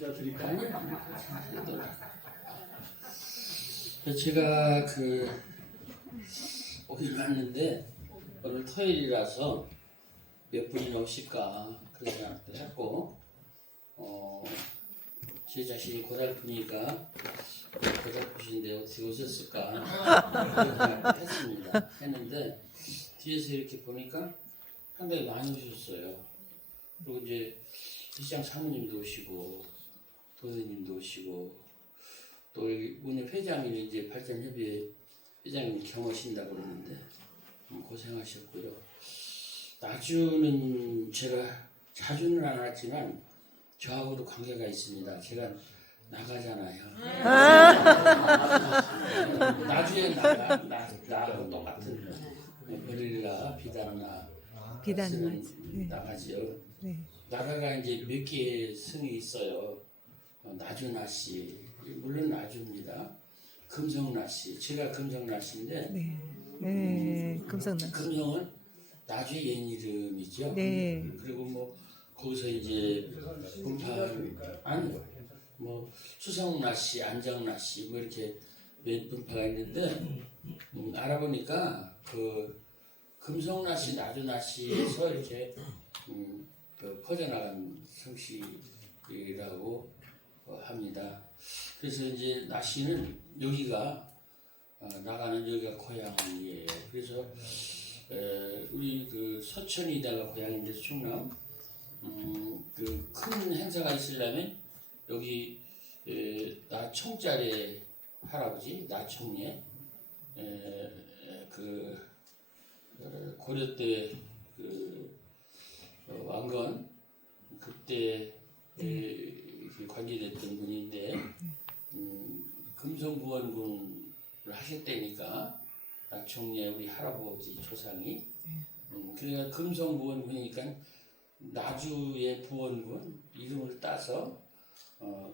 진짜 드릴까요? 제가 오긴 왔는데 오늘 토요일이라서 몇 분이 오실까 그런 생각도 했고 제 자신이 고달프니까 고달프신데 어떻게 오셨을까 그런 생각도 했는데 뒤에서 이렇게 보니까 상당히 많이 오셨어요. 그리고 이제 시장 사모님도 오시고 도사님도 오시고 또 문협 회장님이 이제 발전협의회 회장님 겸하신다고 그러는데 고생하셨고요. 나주는 제가 자주는 안 왔지만 저하고도 관계가 있습니다. 제가 나가잖아요. 나주에 나하고 똑같은 버릴라 비단나 쓰는 나가지요. 네. 나가가 이제 몇 개의 성이 있어요. 나주나씨, 물론 나주입니다. 금성나씨, 제가 금성나씨인데, 금성은 나주의 옛 이름이죠. 네. 그리고 뭐 거기서 이제 분파 아니요, 뭐 수성나씨, 안정나씨 뭐 이렇게 몇 분파가 있는데 알아보니까 그 금성나씨, 나주나씨에서 이렇게 퍼져나간 성씨라고 합니다. 그래서 이제 나씨는 여기가 나가는 여기가 고향이에요. 그래서 우리 그 서천이다가 고향인데 충남 그 큰 행사가 있으려면 여기 나총짜리 할아버지 나총예 그 고려 때 그 왕건 그때 관리됐던 분인데 금성부원군을 하셨다니까 나총예 우리 할아버지 조상이 그러니까 금성부원군이니까 나주의 부원군 이름을 따서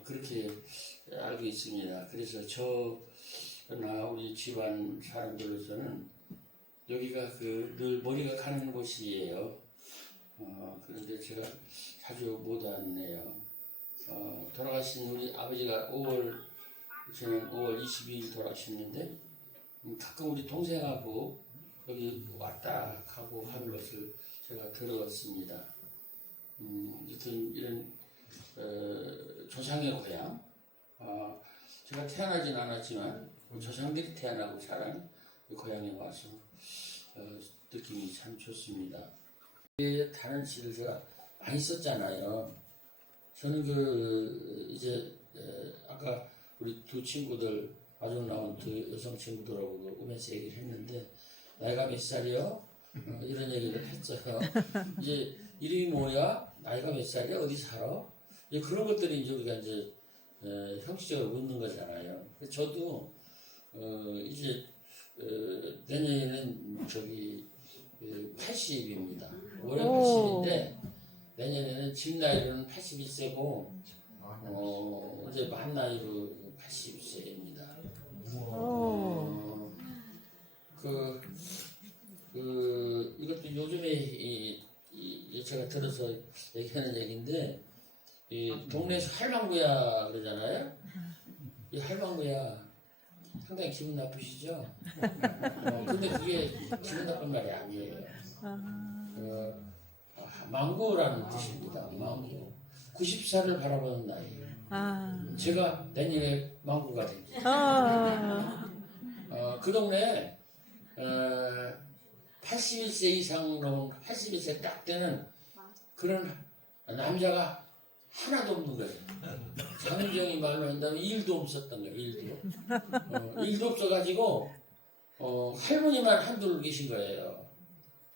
그렇게 알고 있습니다. 그래서 저나 우리 집안 사람들로서는 여기가 늘 머리가 가는 곳이에요. 그런데 제가 자주 못 왔네요. 돌아가신 우리 아버지가 저는 5월 22일 돌아가셨는데 가끔 우리 동생하고 여기 왔다 가고 하는 것을 제가 들었습니다. 여튼 이런 조상의 고향, 제가 태어나진 않았지만 조상들이 태어나고 자란 고향에 와서 느낌이 참 좋습니다. 다른 시를 제가 많이 썼잖아요. 저는 이제 아까 우리 두 친구들 마중 나온 두 여성 친구들하고 오면서 얘기를 했는데 나이가 몇 살이요? 이런 얘기를 했어요. 이제 이름이 뭐야? 나이가 몇 살이야? 어디 살아? 이제 그런 것들이 이제 우리가 이제 형식적으로 묻는 거잖아요. 저도 이제 내년에는 80입니다. 올해 80인데 내년에는 집 나이로는 81세고 이제 만 나이로 80세입니다. 이것도 요즘에 제가 들어서 얘기하는 얘기인데 동네에서 할망구야 그러잖아요. 이 할망구야 상당히 기분 나쁘시죠? 근데 그게 기분 나쁜 말이 아니에요. 망고라는 뜻입니다. 망고. 90살을 바라보는 나이. 제가 내년에 망고가 됩니다. 그 동네에 81세 이상으로 81세 딱 되는 그런 남자가 하나도 없는 거예요. 장윤정이 말로 한다면 일도 없었던 거예요. 일도 없어가지고 할머니만 한둘 계신 거예요.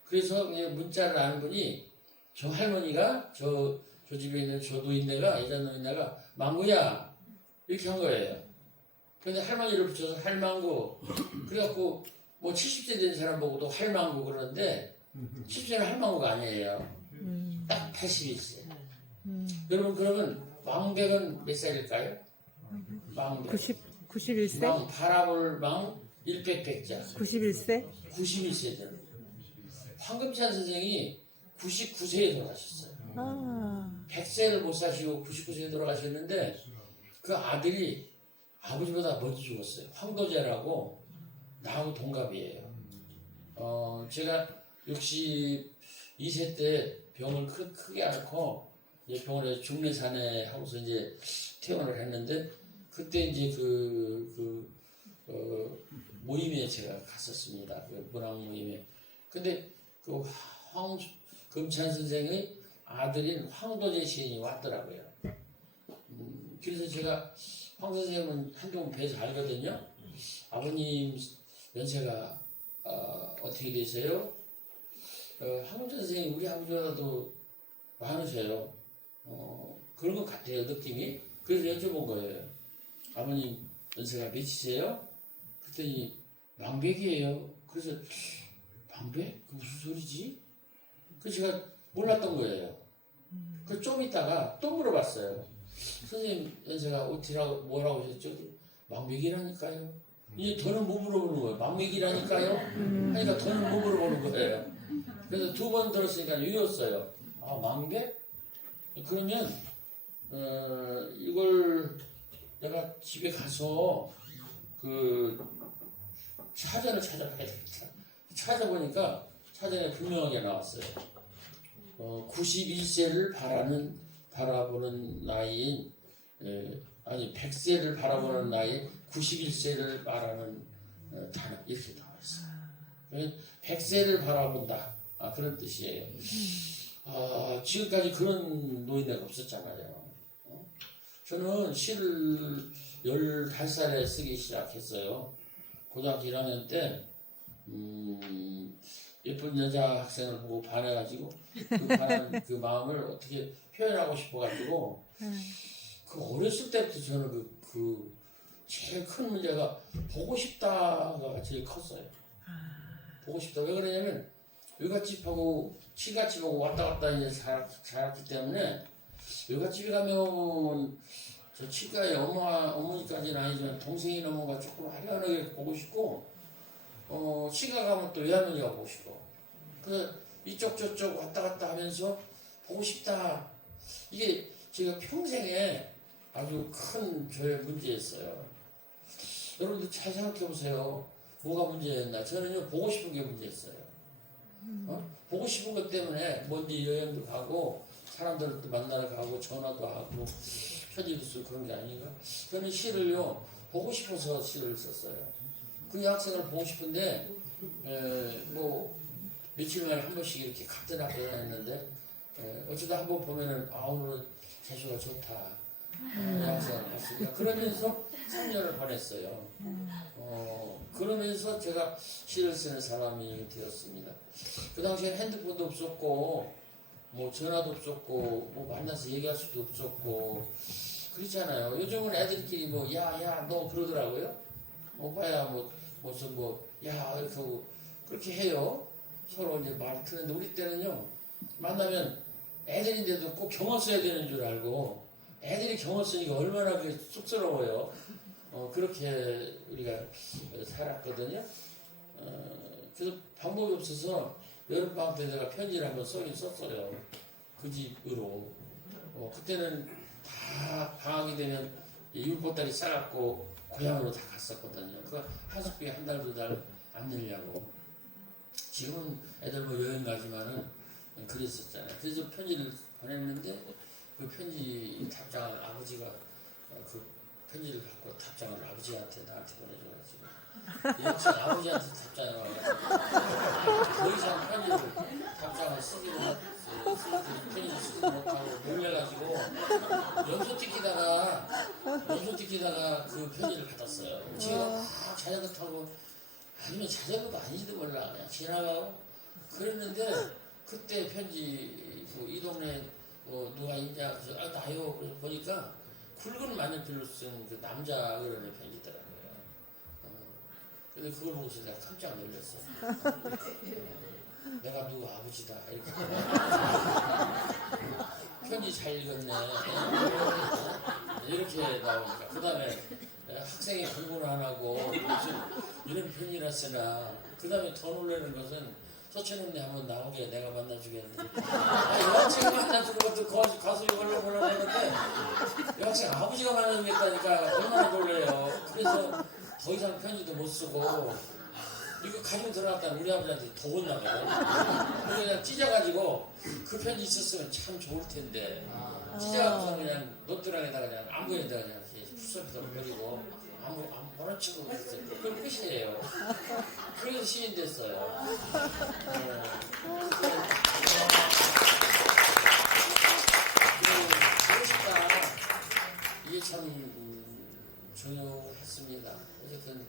그래서 문자를 아는 분이 저 할머니가 저 집에 있는 저 노인네가 여자 노인네가 망고야 이렇게 한 거예요. 근데 할머니를 붙여서 할망구 그래갖고 뭐 70세 된 사람 보고도 할망구 그러는데 70세는 할망구가 아니에요. 딱 81세. 여러분 그러면 망백은 몇 살일까요? 망백 91세? 바라볼 망 일백백자 91세? 91세들 황금찬 선생이 99세에 돌아가셨어요. 아, 100세를 못 사시고 99세에 돌아가셨는데 그 아들이 아버지보다 먼저 죽었어요. 황도제라고 나하고 동갑이에요. 제가 62세 때 병을 크게 앓고 이제 병원에 중내산에 하고서 이제 퇴원을 했는데 그때 이제 모임에 제가 갔었습니다. 그 문학 모임에. 근데 그 금찬 선생의 아들인 황도제 시인이 왔더라고요. 그래서 제가 황 선생님은 한동안 뵈서 알거든요. 아버님 연세가 어떻게 되세요? 황 선생님 우리 아버지보다도 많으세요. 그런 것 같아요, 느낌이. 그래서 여쭤본 거예요. 아버님 연세가 몇이세요? 그랬더니 망백이에요. 그래서 망백? 그 무슨 소리지? 그래서 제가 몰랐던 거예요. 그 좀 있다가 또 물어봤어요. 선생님 연세가 어떻게라고 뭐라고 하셨죠? 망백이라니까요. 이제 더는 못 물어보는 거예요. 망백이라니까요. 하니까 더는 못 물어보는 거예요. 그래서 2번 들었으니까 외웠어요. 아 망백? 그러면 이걸 내가 집에 가서 그 사전을 찾아봐야 되겠다. 찾아보니까 사전에 분명하게 나왔어요. 91세를 바라보는 나이인 아니 100세를 바라보는 나이 91세를 말하는 단어 이렇게 나와 있어요. 100세를 바라본다. 그런 뜻이에요. 지금까지 그런 노인네가 없었잖아요. 저는 시를 15살에 쓰기 시작했어요. 고등학교 1학년 때 예쁜 여자 학생을 보고 반해가지고 그 마음을 어떻게 표현하고 싶어가지고 그 어렸을 때부터 저는 그 제일 큰 문제가 보고 싶다가 제일 컸어요. 보고 싶다. 왜 그러냐면 외갓집하고 친갓집하고 왔다 갔다 이제 살았기 때문에 외갓집에 가면 저 친가의 어머니까지는 아니지만 동생이 넘어가 조금 화려하게 보고 싶고 친가 가면 또 외할머니가 보고 싶고 그래서 이쪽 저쪽 왔다 갔다 하면서 보고 싶다. 이게 제가 평생에 아주 큰 저의 문제였어요. 여러분들 잘 생각해 보세요. 뭐가 문제였나? 저는요 보고 싶은 게 문제였어요. 보고 싶은 것 때문에 먼지 여행도 가고 사람들도 만나러 가고 전화도 하고 편지도 쓰고 그런 게 아닌가? 저는 시를요 보고 싶어서 시를 썼어요. 그 학생을 보고 싶은데 뭐 며칠 만에 한 번씩 이렇게 갔더나 했는데 어쩌다 한 번 보면은 오늘은 재수가 좋다. 학생을 봤으니까 그러면서 3년을 보냈어요. 그러면서 제가 시를 쓰는 사람이 되었습니다. 그 당시엔 핸드폰도 없었고 뭐 전화도 없었고 뭐 만나서 얘기할 수도 없었고 그렇잖아요. 요즘은 애들끼리 뭐 야야 너 그러더라고요. 오빠야 무슨 야 이렇게 하고 그렇게 해요. 서로 이제 말 트는데 우리 때는요 만나면 애들인데도 꼭 경어 써야 되는 줄 알고 애들이 경어 쓰니까 얼마나 그게 쑥스러워요. 그렇게 우리가 살았거든요. 그래서 방법이 없어서 여름방학 때 내가 편지를 한번 써긴 썼어요. 그 집으로. 그때는 다 방학이 되면 이웃보따리 싸갖고 고향으로 다 갔었거든요. 그 하숙비 한 달, 2달 안 내려고. 지금은 애들 여행 가지만은 그랬었잖아요. 그래서 편지를 보냈는데 그 편지 답장을 아버지가 그 편지를 갖고 답장을 아버지한테 나한테 보내줘가지고 역시 아버지한테 답장을 와가지고 더 이상 답장을 편지를 쓰지도 못하고 놀래가지고 연소 뜯기다가 그 편지를 받았어요. 제가 자전거 타고 아니면 자전거도 아닌지도 몰라 그냥 지나가고 그랬는데 그때 편지 이 동네 누가 있냐 그래서 나요 그래서 보니까 굵은 마늘필로 쓴 그 남자 어른의 편지더라고요. 근데 그걸 보고서 내가 깜짝 놀랐어요. 내가 누구 아버지다 이렇게 편지 잘 읽었네 이렇게 나오니까 그 다음에 학생이 공부를 안 하고 무슨 이런 편지를 쓰나 그 다음에 더 놀라는 것은 서천은네 한번 나오게 내가 만나주겠는데 여자친구 만나주고 가수 이걸로 보려고 했는데 여학생 아버지가 만들겠다니까 얼마나 놀래요. 그래서 더 이상 편지도 못 쓰고 이거 가지고 들어갔다 우리 아버지한테 더 혼나거든. 그래서 그냥 찢어가지고 그 편지 있었으면 참 좋을 텐데 찢어가지고 그냥 노트랑에다가 그냥 아무거나 그냥 푸석푸석 버리고 아무런 친구 그랬어요. 그건 끝이에요. 그래서 시인 됐어요. 그러고 싶다. 이게 참 중요했습니다. 어쨌든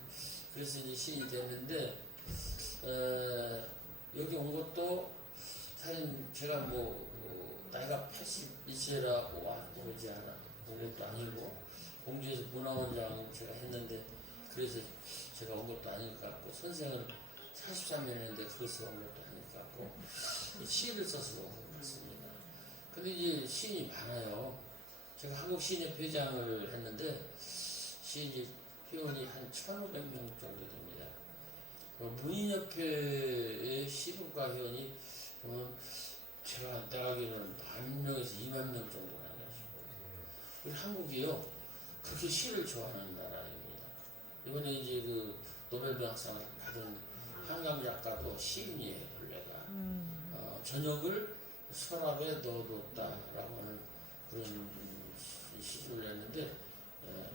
그래서 이제 시인이 됐는데 여기 온 것도 사실 제가 나이가 81세라고 오지 않아 온 것도 아니고 공주에서 문화원장 제가 했는데 그래서 제가 온 것도 아닐 것 같고 선생을 43년 했는데 그것을 온 것도 아닐 것 같고 시를 써서 온 것 같습니다. 근데 이제 시인이 많아요. 제가 한국시인협회 회장을 했는데 시인이 회원이 한 1,500명 정도 됩니다. 문인협회의 시분과 회원이 보면 제가 알기로는 10,000명에서 20,000명 정도 나가시고 우리 한국이요 그렇게 시를 좋아하는 나라입니다. 이번에 이제 그 노벨문학상을 받은 향강 작가도 시인이에요 본래가. 저녁을 서랍에 넣어뒀다라고 하는 그런 시를 냈는데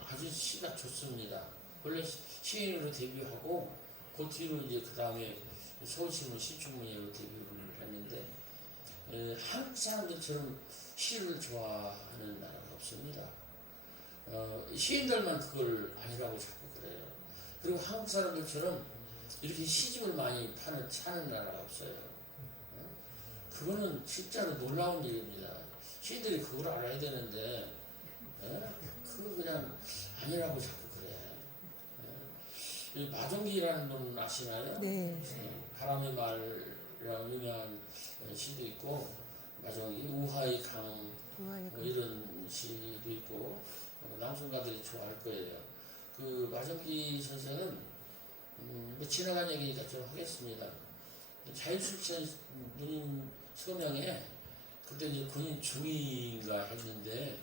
아주 시가 좋습니다. 원래 시인으로 데뷔하고 그 뒤로 이제 그 다음에 서울신문 시춘문예로 데뷔를 했는데 한국 사람들처럼 시를 좋아하는 나라가 없습니다. 시인들만 그걸 아니라고 자꾸 그래요. 그리고 한국 사람들처럼 이렇게 시집을 많이 차는 나라가 없어요. 그거는 진짜로 놀라운 일입니다. 시인들이 그걸 알아야 되는데 그거 그냥 아니라고 자꾸 그래. 마종기라는 분 아시나요? 네. 바람의 말이라는 유명한 시도 있고 마종기, 우하의 강 이런 시도 있고 낭송가들이 좋아할 거예요. 그 마종기 선생은 지나간 얘기니까 좀 하겠습니다. 자유출신 문인 서명에 그때 이제 군인 중위가 했는데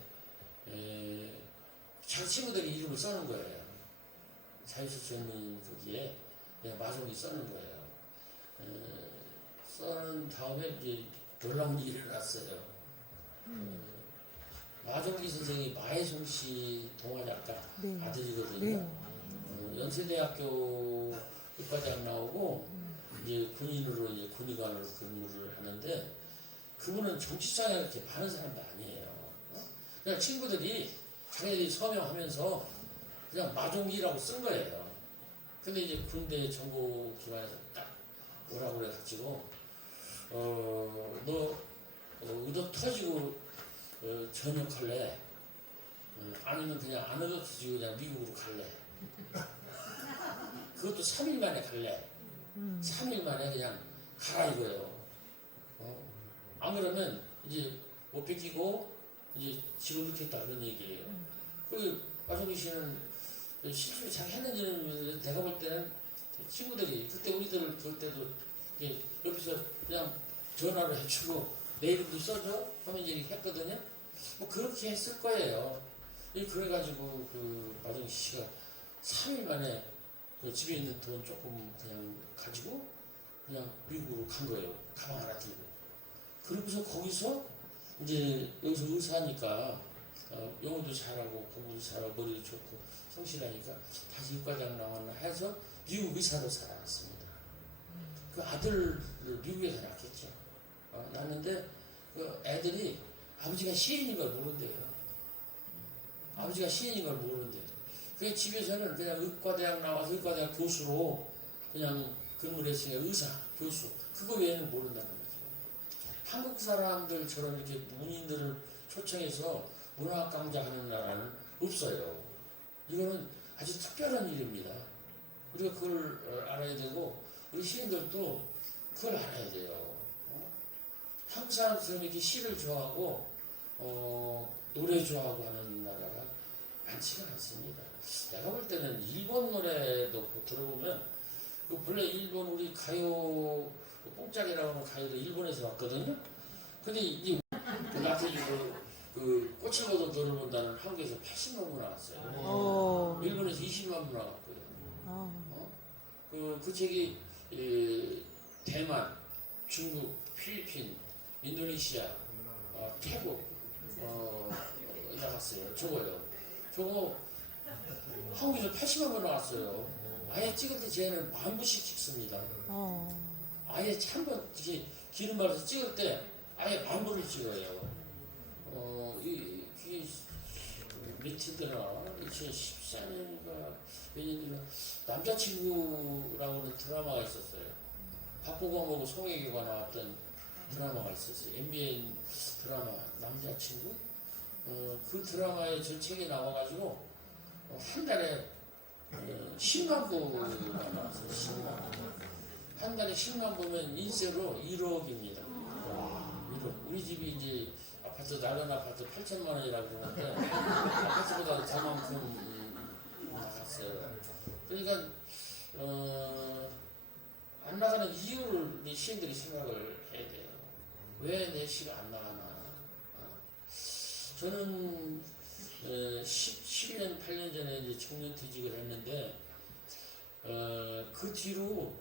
자기 친구들이 이름을 써는 거예요. 자유출신 거기에 마종기 써는 거예요. 써는 다음에 이제 놀라운 일이 일어났어요. 마종기 선생이 마혜송 씨 동화작가 네. 아들이거든요. 네. 연세대학교 육과대학 나오고 이제 군인으로 이제 군의관으로 근무를 하는데 그분은 정치상에 이렇게 많은 사람도 아니에요. 그냥 친구들이 자기들이 서명하면서 그냥 마종기라고 쓴 거예요. 근데 이제 군대 정보 기관에서 딱 뭐라고 그래가지고 너 의도 터지고 전역할래? 아니면 그냥 안 의도 터지고 그냥 미국으로 갈래? 그것도 3일 만에 갈래? 3일 만에 그냥 가라 이거예요. 안 그러면 이제 못 뺏기고 이제 지금 넣겠다 그런 얘기예요. 그리고 마종기 씨는 실수를 잘 했는지는 내가 볼 때는 친구들이 그때 우리들 그럴 때도 옆에서 그냥 전화를 해주고 내 이름도 써줘 하면 이제 했거든요. 뭐 그렇게 했을 거예요. 그래가지고 그 마종기 씨가 3일 만에 그 집에 있는 돈 조금 그냥 가지고 그냥 미국으로 간 거예요. 가방 하나 들고. 그러고서 거기서 이제 여기서 의사니까 영어도 잘하고 공부도 잘하고 머리도 좋고 성실하니까 다시 육과장 나왔나 해서 미국 의사로 살아갔습니다. 그 아들을 미국에서 낳겠죠. 낳는데 그 애들이 아버지가 시인인 걸 모른대요. 아버지가 시인인 걸 모른대요. 그 집에서는 그냥 의과대학 나와서 의과대학 교수로 그냥 근무를 했으니까 의사, 교수 그거 외에는 모른다는 거죠. 한국 사람들처럼 이렇게 문인들을 초청해서 문학 강좌하는 나라는 없어요. 이거는 아주 특별한 일입니다. 우리가 그걸 알아야 되고 우리 시인들도 그걸 알아야 돼요. 한국 사람처럼 이렇게 시를 좋아하고 노래 좋아하고 하는 나라가 많지가 않습니다. 내가 볼 때는 일본 노래도 들어보면 그 본래 일본 우리 가요 뽕짝이라고 하는 가요도 일본에서 왔거든요. 근데 이 나태주도 그 꽃을 너를 본다는 한국에서 80만 부 나왔어요. 일본에서 20만 부 나왔고요. 그 책이 대만, 중국, 필리핀, 인도네시아, 태국 나갔어요. 저거 한국에서 80만 부 나왔어요. 아예 찍을 때 쟤는 10,000부씩 찍습니다. 아예 한번 기름 발라서 찍을 때 아예 10,000부를 찍어요. 이게 며칠더라 2014년인가 몇 년이나 남자친구라고는 드라마가 있었어요. 박보검하고 송혜교가 나왔던 드라마가 있었어요. MBN 드라마 남자친구. 그 드라마에 저 책이 나와가지고 한 달에 10만 부가 나왔어요. 10만 부. 한 달에 10만 부면 인세로 1억입니다. 1억. 우리 집이 이제 아파트 나간 아파트 8천만 원이라고 그러는데 아파트보다 저만큼 나갔어요. 그러니까 안 나가는 이유를 시인들이 생각을 해야 돼요. 왜 내 시가 안 나가나. 저는 12년 8년 전에 이제 청년퇴직을 했는데 그 뒤로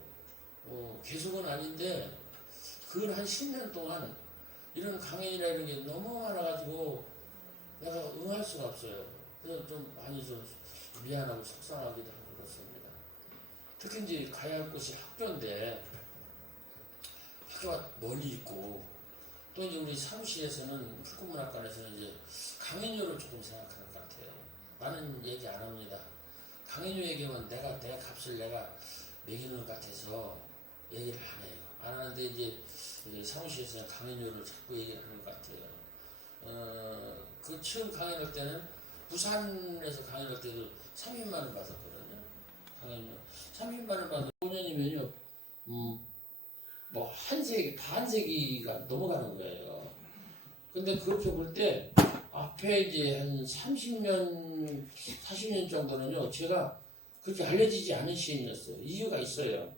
계속은 아닌데 그건 한 10년 동안 이런 강연이나 이런 게 너무 많아가지고 내가 응할 수가 없어요. 그래서 좀 많이 좀 미안하고 속상하기도 하고 그렇습니다. 특히 이제 가야 할 곳이 학교인데 학교가 멀리 있고 또 이제 우리 사무실에서는 풀꽃문학관에서는 이제 강연료를 조금 생각하는 것 같아요. 나는 얘기 안 합니다. 강연료 얘기하면 내 값을 내가 매기는 것 같아서 얘기를 안 해요. 안 하는데 이제 사무실에서 강연료를 자꾸 얘기를 하는 것 같아요. 그 처음 강연할 때는 부산에서 강연할 때도 30만 원 받았거든요. 강연료. 30만 원 받은 5년이면요. 뭐 반세기가 넘어가는 거예요. 근데 그렇게 볼 때 앞에 이제 한 30년, 40년 정도는요. 제가 그렇게 알려지지 않은 시인이었어요. 이유가 있어요.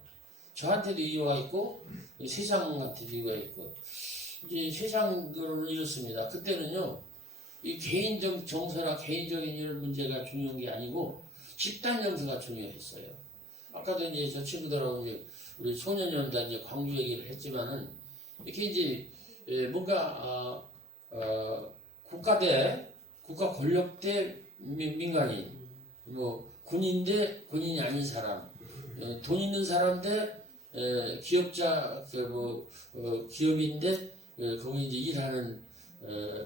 저한테도 이유가 있고 세상한테도 이유가 있고 이제 세상으로는 이렇습니다. 그때는요 이 개인적 정서나 개인적인 이런 문제가 중요한 게 아니고 집단 정서가 중요했어요. 아까도 이제 저 친구들하고 이제 우리 소년연단 이제 광주 얘기를 했지만은 이렇게 이제 뭔가 국가 권력 대 민간인, 뭐 군인 대 군인이 아닌 사람, 돈 있는 사람 대 기업자, 기업인데, 거기 이제 일하는,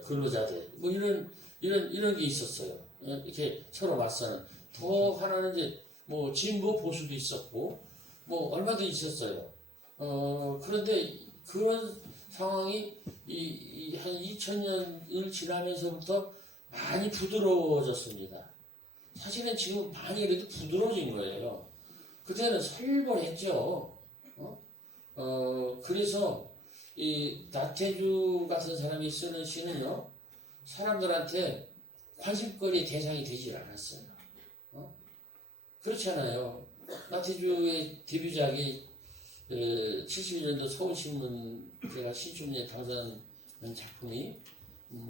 근로자들. 뭐 이런 게 있었어요. 이렇게 서로 맞서는. 더 하나는 이제, 뭐, 진보 보수도 있었고, 뭐, 얼마도 있었어요. 그런데 그런 상황이 한 2000년을 지나면서부터 많이 부드러워졌습니다. 사실은 지금 많이 그래도 부드러워진 거예요. 그때는 살벌했죠. 그래서 이 나태주 같은 사람이 쓰는 시는요, 사람들한테 관심거리의 대상이 되질 않았어요. 그렇잖아요. 나태주의 데뷔작이 72년도 서울신문 제가 시중에 당선한 작품이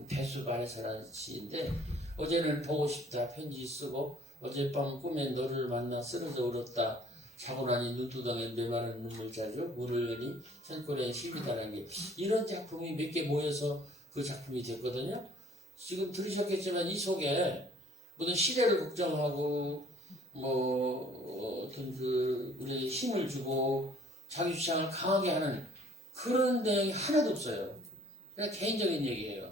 배수반에서라는 시인데 어제는 보고 싶다 편지 쓰고 어젯밤 꿈에 너를 만나 쓰러져 울었다 자고 나니 눈두덩에 메마른 눈물 자주 물을 내니 산골에 시비다라는 게 이런 작품이 몇 개 모여서 그 작품이 됐거든요. 지금 들으셨겠지만 이 속에 무슨 시대를 걱정하고 뭐 어떤 그 우리 힘을 주고 자기 주장을 강하게 하는 그런 내용이 하나도 없어요. 그냥 개인적인 얘기예요.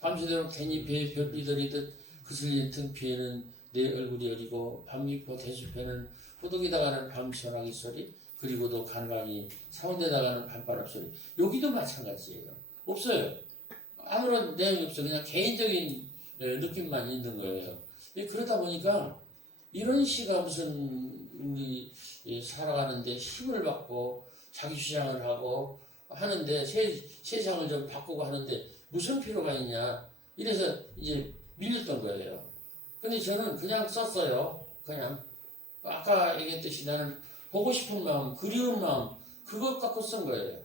밤새도록 댄잎에 별비들이듯 그슬린 등피에는 내 얼굴이 어리고 밤 깊고 대숲에는 호독이 다가는 밤 시원하기 소리 그리고도 간간히 사원대 나가는 밤바람 소리 여기도 마찬가지예요. 없어요. 아무런 내용이 없어요. 그냥 개인적인 느낌만 있는 거예요. 그러다 보니까 이런 시가 무슨 우리 살아가는데 힘을 받고 자기 주장을 하고 하는데 세상을 좀 바꾸고 하는데 무슨 필요가 있냐 이래서 이제 밀렸던 거예요. 근데 저는 그냥 썼어요. 그냥 아까 얘기했듯이 나는 보고 싶은 마음, 그리운 마음 그것 갖고 쓴 거예요.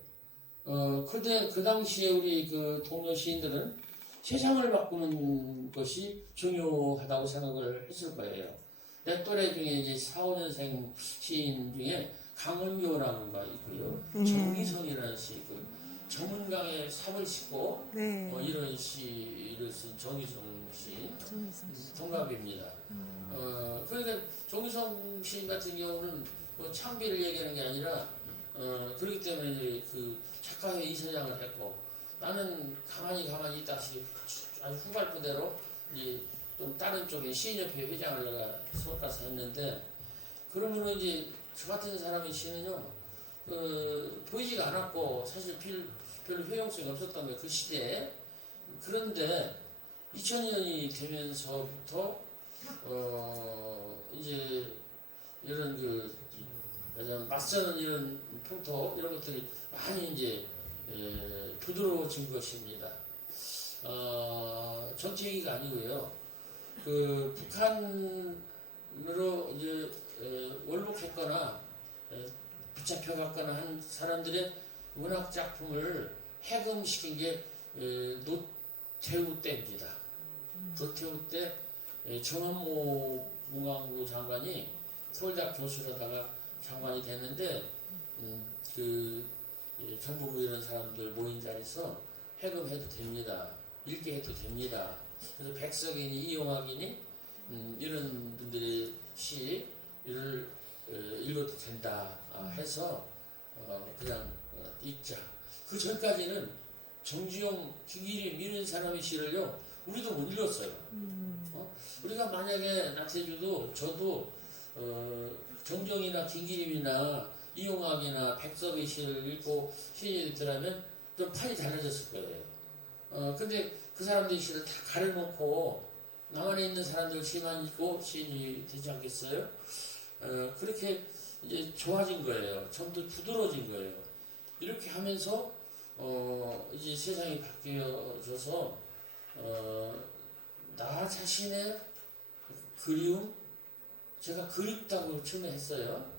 그때 그 당시에 우리 그 동료 시인들은 세상을 바꾸는 것이 중요하다고 생각을 했을 거예요. 내 또래 중에 이제 4, 5년생 시인 중에 강원교라는 가 있고요. 정의선이라는 시 있고요. 정은강에 삽을 싣고 네. 이런 시를 쓴 정의선 시 동갑입니다. 그러니까 정의선 시인 같은 경우는 뭐 창비를 얘기하는 게 아니라 그렇기 때문에 이제 그 작가회 이사장을 했고 나는 가만히 있다시 아주 후발부대로 이제 좀 다른 쪽에 시인협회 회장을 내가 수업 가서 했는데 그러면 이제 저 같은 사람의 시는요 보이지가 않았고 사실 별로 효용성이 없었던 거예요 그 시대에. 그런데 2000년이 되면서부터 이제 이런 그 맞서는 이런 풍토 이런 것들이 많이 이제 부드러워진 것입니다. 정치 얘기가 아니고요. 그 북한으로 이제 월북했거나 붙잡혀갔거나 한 사람들의 문학 작품을 해금시킨 게 노태우 때입니다. 노태우 때 정원모 문광부 장관이 서울대학 교수로다가 장관이 됐는데 정부부 이런 사람들 모인 자리에서 해금해도 됩니다. 읽게 해도 됩니다. 그래서 백석이니 이용학이니 이런 분들의 시를 읽어도 된다 해서 그냥 읽자. 그 전까지는 정주영, 김기림 이런 사람의 시를요 우리도 못 읽었어요. 우리가 만약에 나태주도 저도 정정이나 김기림이나 이용학이나 백석의 시를 읽고 시인이 됐더라면 좀 판이 달라졌을 거예요. 근데 그 사람들의 시를 다 가려놓고 나만에 있는 사람들 시만 읽고 시인이 되지 않겠어요? 그렇게 이제 좋아진 거예요. 좀 더 부드러워진 거예요. 이렇게 하면서 이제 세상이 바뀌어져서 나 자신의 그리움, 제가 그립다고 처음에 했어요.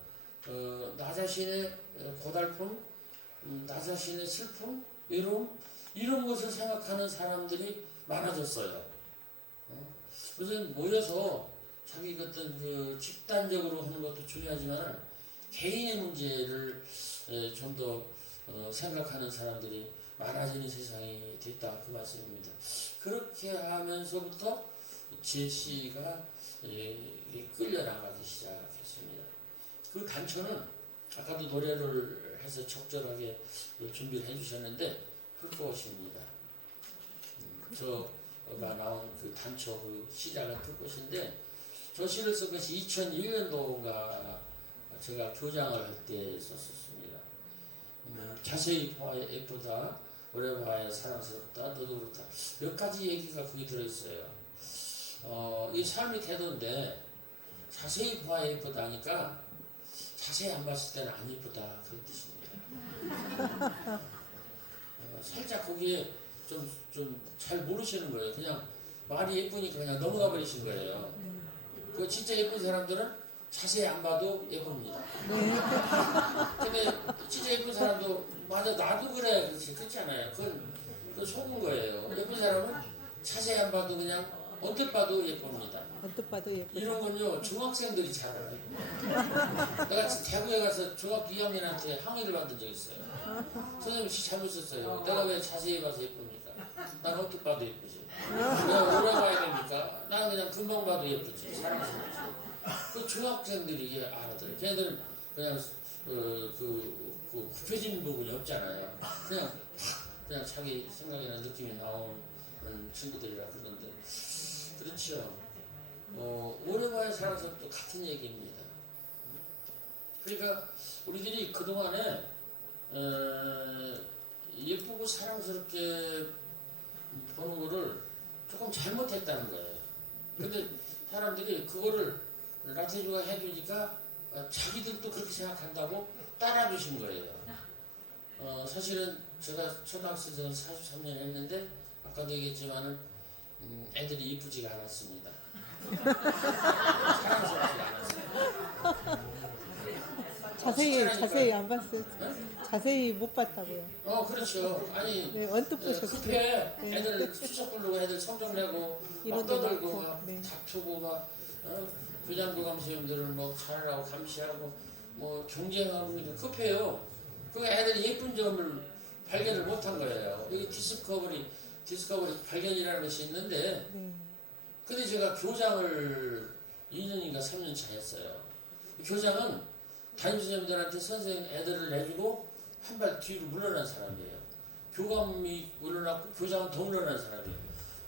나 자신의 고달픔, 나 자신의 슬픔, 외로움 이런 것을 생각하는 사람들이 많아졌어요. 그래서 모여서 자기 어떤 그 집단적으로 하는 것도 중요하지만 개인의 문제를 좀 더 생각하는 사람들이 많아지는 세상이 됐다 그 말씀입니다. 그렇게 하면서부터 제 시가 끌려나가기 시작했습니다. 그 단초는 아까도 노래를 해서 적절하게 준비를 해주셨는데 풀꽃입니다. 저가 나온 그 단초 그 시작은 풀꽃인데 저 시를 쓴 것이 2001년도인가 제가 교장을 할 때 썼었습니다. 자세히 봐야 예쁘다, 오래 봐야 사랑스럽다, 너도 그렇다. 몇 가지 얘기가 거기 들어있어요. 이 삶의 태도인데 자세히 봐야 예쁘다니까 자세히 안 봤을 때는 안 예쁘다 그런 뜻입니다. 살짝 거기에 좀 잘 모르시는 거예요. 그냥 말이 예쁘니까 그냥 넘어가 버리신 거예요. 그 진짜 예쁜 사람들은 자세히 안 봐도 예쁩니다. 근데 진짜 예쁜 사람도 맞아 나도 그래 그렇지 않아요. 그건 속은 거예요. 예쁜 사람은 자세히 안 봐도 그냥 언뜻 봐도 예쁩니다. 언뜻 봐도 예쁘다. 이런 건요 중학생들이 잘 알아요. 내가 대구에 가서 중학교 2학년한테 항의를 받은 적 있어요. 선생님 시 잘못 썼어요. 내가 왜 자세히 봐서 예쁩니까? 난 언뜻 봐도 예쁘지. 내가 오래 봐야 됩니까? 난 그냥 금방 봐도 예쁘지. 사랑스럽지. 그 중학생들이 이게 알아들어요. 걔네들은 그냥 굽혀진 부분이 없잖아요. 그냥 자기 생각이나 느낌이 나오는 친구들이라 그러는데 그렇죠. 오래 봐야 살아서 또 같은 얘기입니다. 그러니까 우리들이 그동안에 예쁘고 사랑스럽게 보는 거를 조금 잘못했다는 거예요. 근데 사람들이 그거를 나태주가 해주니까 자기들도 그렇게 생각한다고 따라주신 거예요. 사실은 제가 초등학생 전 43년 했는데 아까도 얘기했지만은 애들이 이쁘지가 않았습니다. 사랑스럽지가 않았어요. 자세히 안 봤어요. 네? 자세히 못 봤다고요. 그렇죠. 아니 네, 언뜻 보셨어요. 급해 네. 애들 수석 부르고 애들 성적 내고 막 이론도 떠들고 많고, 막 네. 다투고 막 교장도 감시원들은 뭐 잘하고 감시하고 뭐 경쟁하고 급해요. 그 애들이 예쁜 점을 발견을 못한 거예요. 여기 디스커버리 발견이라는 것이 있는데 네. 근데 제가 교장을 2년인가 3년 차 했어요. 교장은 담임선생님들한테 선생님 애들을 내주고 한 발 뒤로 물러난 사람이에요. 교감이 물러났고 교장은 더 물러난 사람이에요.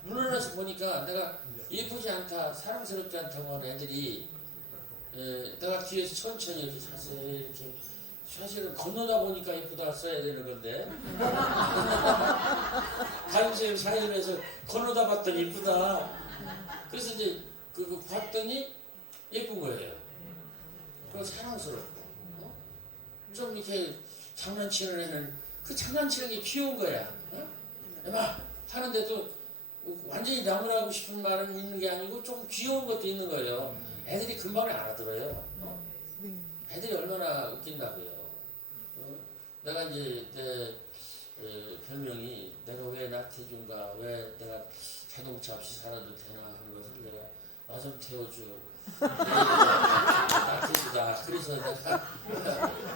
물러나서 보니까 내가 예쁘지 않다, 사랑스럽지 않다고 하는 애들이 내가 뒤에서 천천히 이렇게 자세히 이렇게 사실은 건너다 보니까 예쁘다 써야 되는 건데 담임선생님 사연에서 건너다 봤더니 예쁘다. 그래서 이제 그거 봤더니 예쁜 거예요. 그리고 사랑스럽고 좀 이렇게 장난치는 애는 그 장난치는 게 귀여운 거야. 막 하는데도 완전히 나무라고 싶은 말은 있는 게 아니고 좀 귀여운 것도 있는 거예요. 애들이 금방 알아들어요. 애들이 얼마나 웃긴다고요. 내가 이제 내 별명이 내가 왜 나태주인가, 왜 내가 자동차 없이 살아도 되나 하는 것을 내가 나 좀 태워줘. 나태주다. 그래서 내가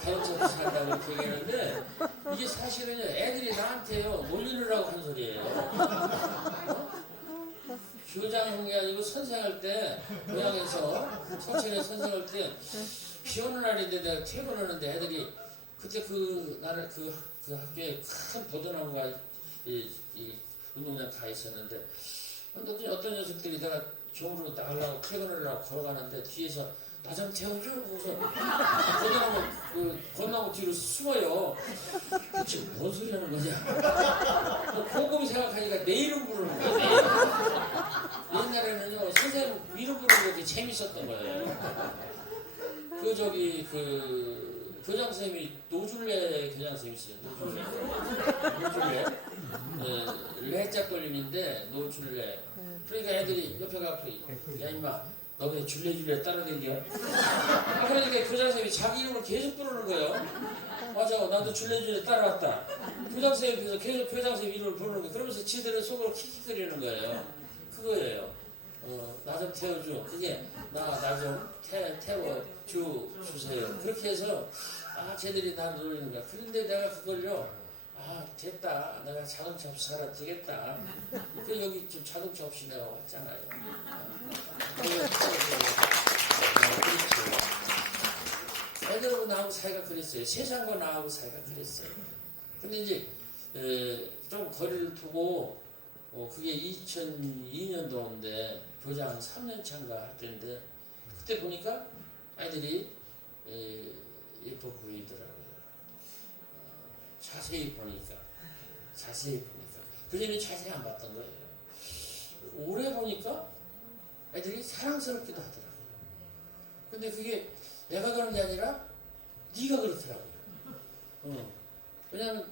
자동차 없이 산다고 이렇게 얘기하는데 이게 사실은 애들이 나한테요 놀리느라고 한 소리예요. 교장 형이 아니고 선생할 때 고향에서 성천에 선생할 때 비 오는 날인데 내가 퇴근하는데 애들이 그때 그 나를 그 학교에 큰 보드나무가 이 운동장 가 있었는데 어떤 녀석들이 내가 종으로 나가려고 퇴근하려고 걸어가는데 뒤에서 나 좀 태워줘 그래서 건나무 뒤로 숨어요. 도대체 뭔 소리 하는 거냐. 곰곰이 생각하니까 내 이름 부르는 거야. 옛날에는요 선생님 이름 부르는 게 재밌었던 거예요. 교장 선생님이 노줄레 교장 선생님 있어요. 노줄레. 레자 걸림인데 노줄레. 그러니까 애들이 옆에 가서 야 임마 너 왜 줄레 따라다녀? 그러니까 교장 선생님이 자기 이름을 계속 부르는 거예요. 맞아 나도 줄레 따라왔다. 교장 선생님께서 계속 교장 선생님 이름을 부르는 거예요. 그러면서 지들은 속으로 킥킥거리는 거예요. 그거예요. 나 좀 태워줘. 그게 나 좀 태워주세요. 그렇게 해서 쟤들이 나 놀리는 거야. 그런데 내가 그걸요 됐다. 내가 자동차 없이 살아도 되겠다. 그 여기 좀 자동차 없이 내가 왔잖아요. 그렇죠. 애들하고 나하고 사이가 그랬어요. 세상과 나하고 사이가 그랬어요. 근데 이제 좀 거리를 두고 그게 2002년도인데 교장 3년 차인가 할 때인데 그때 보니까 아이들이 예뻐 보이더라고요. 자세히 보니까 그전에 자세히 안 봤던 거예요. 오래 보니까 애들이 사랑스럽기도 하더라고요. 근데 그게 내가 그런 게 아니라 네가 그렇더라고요. 왜냐면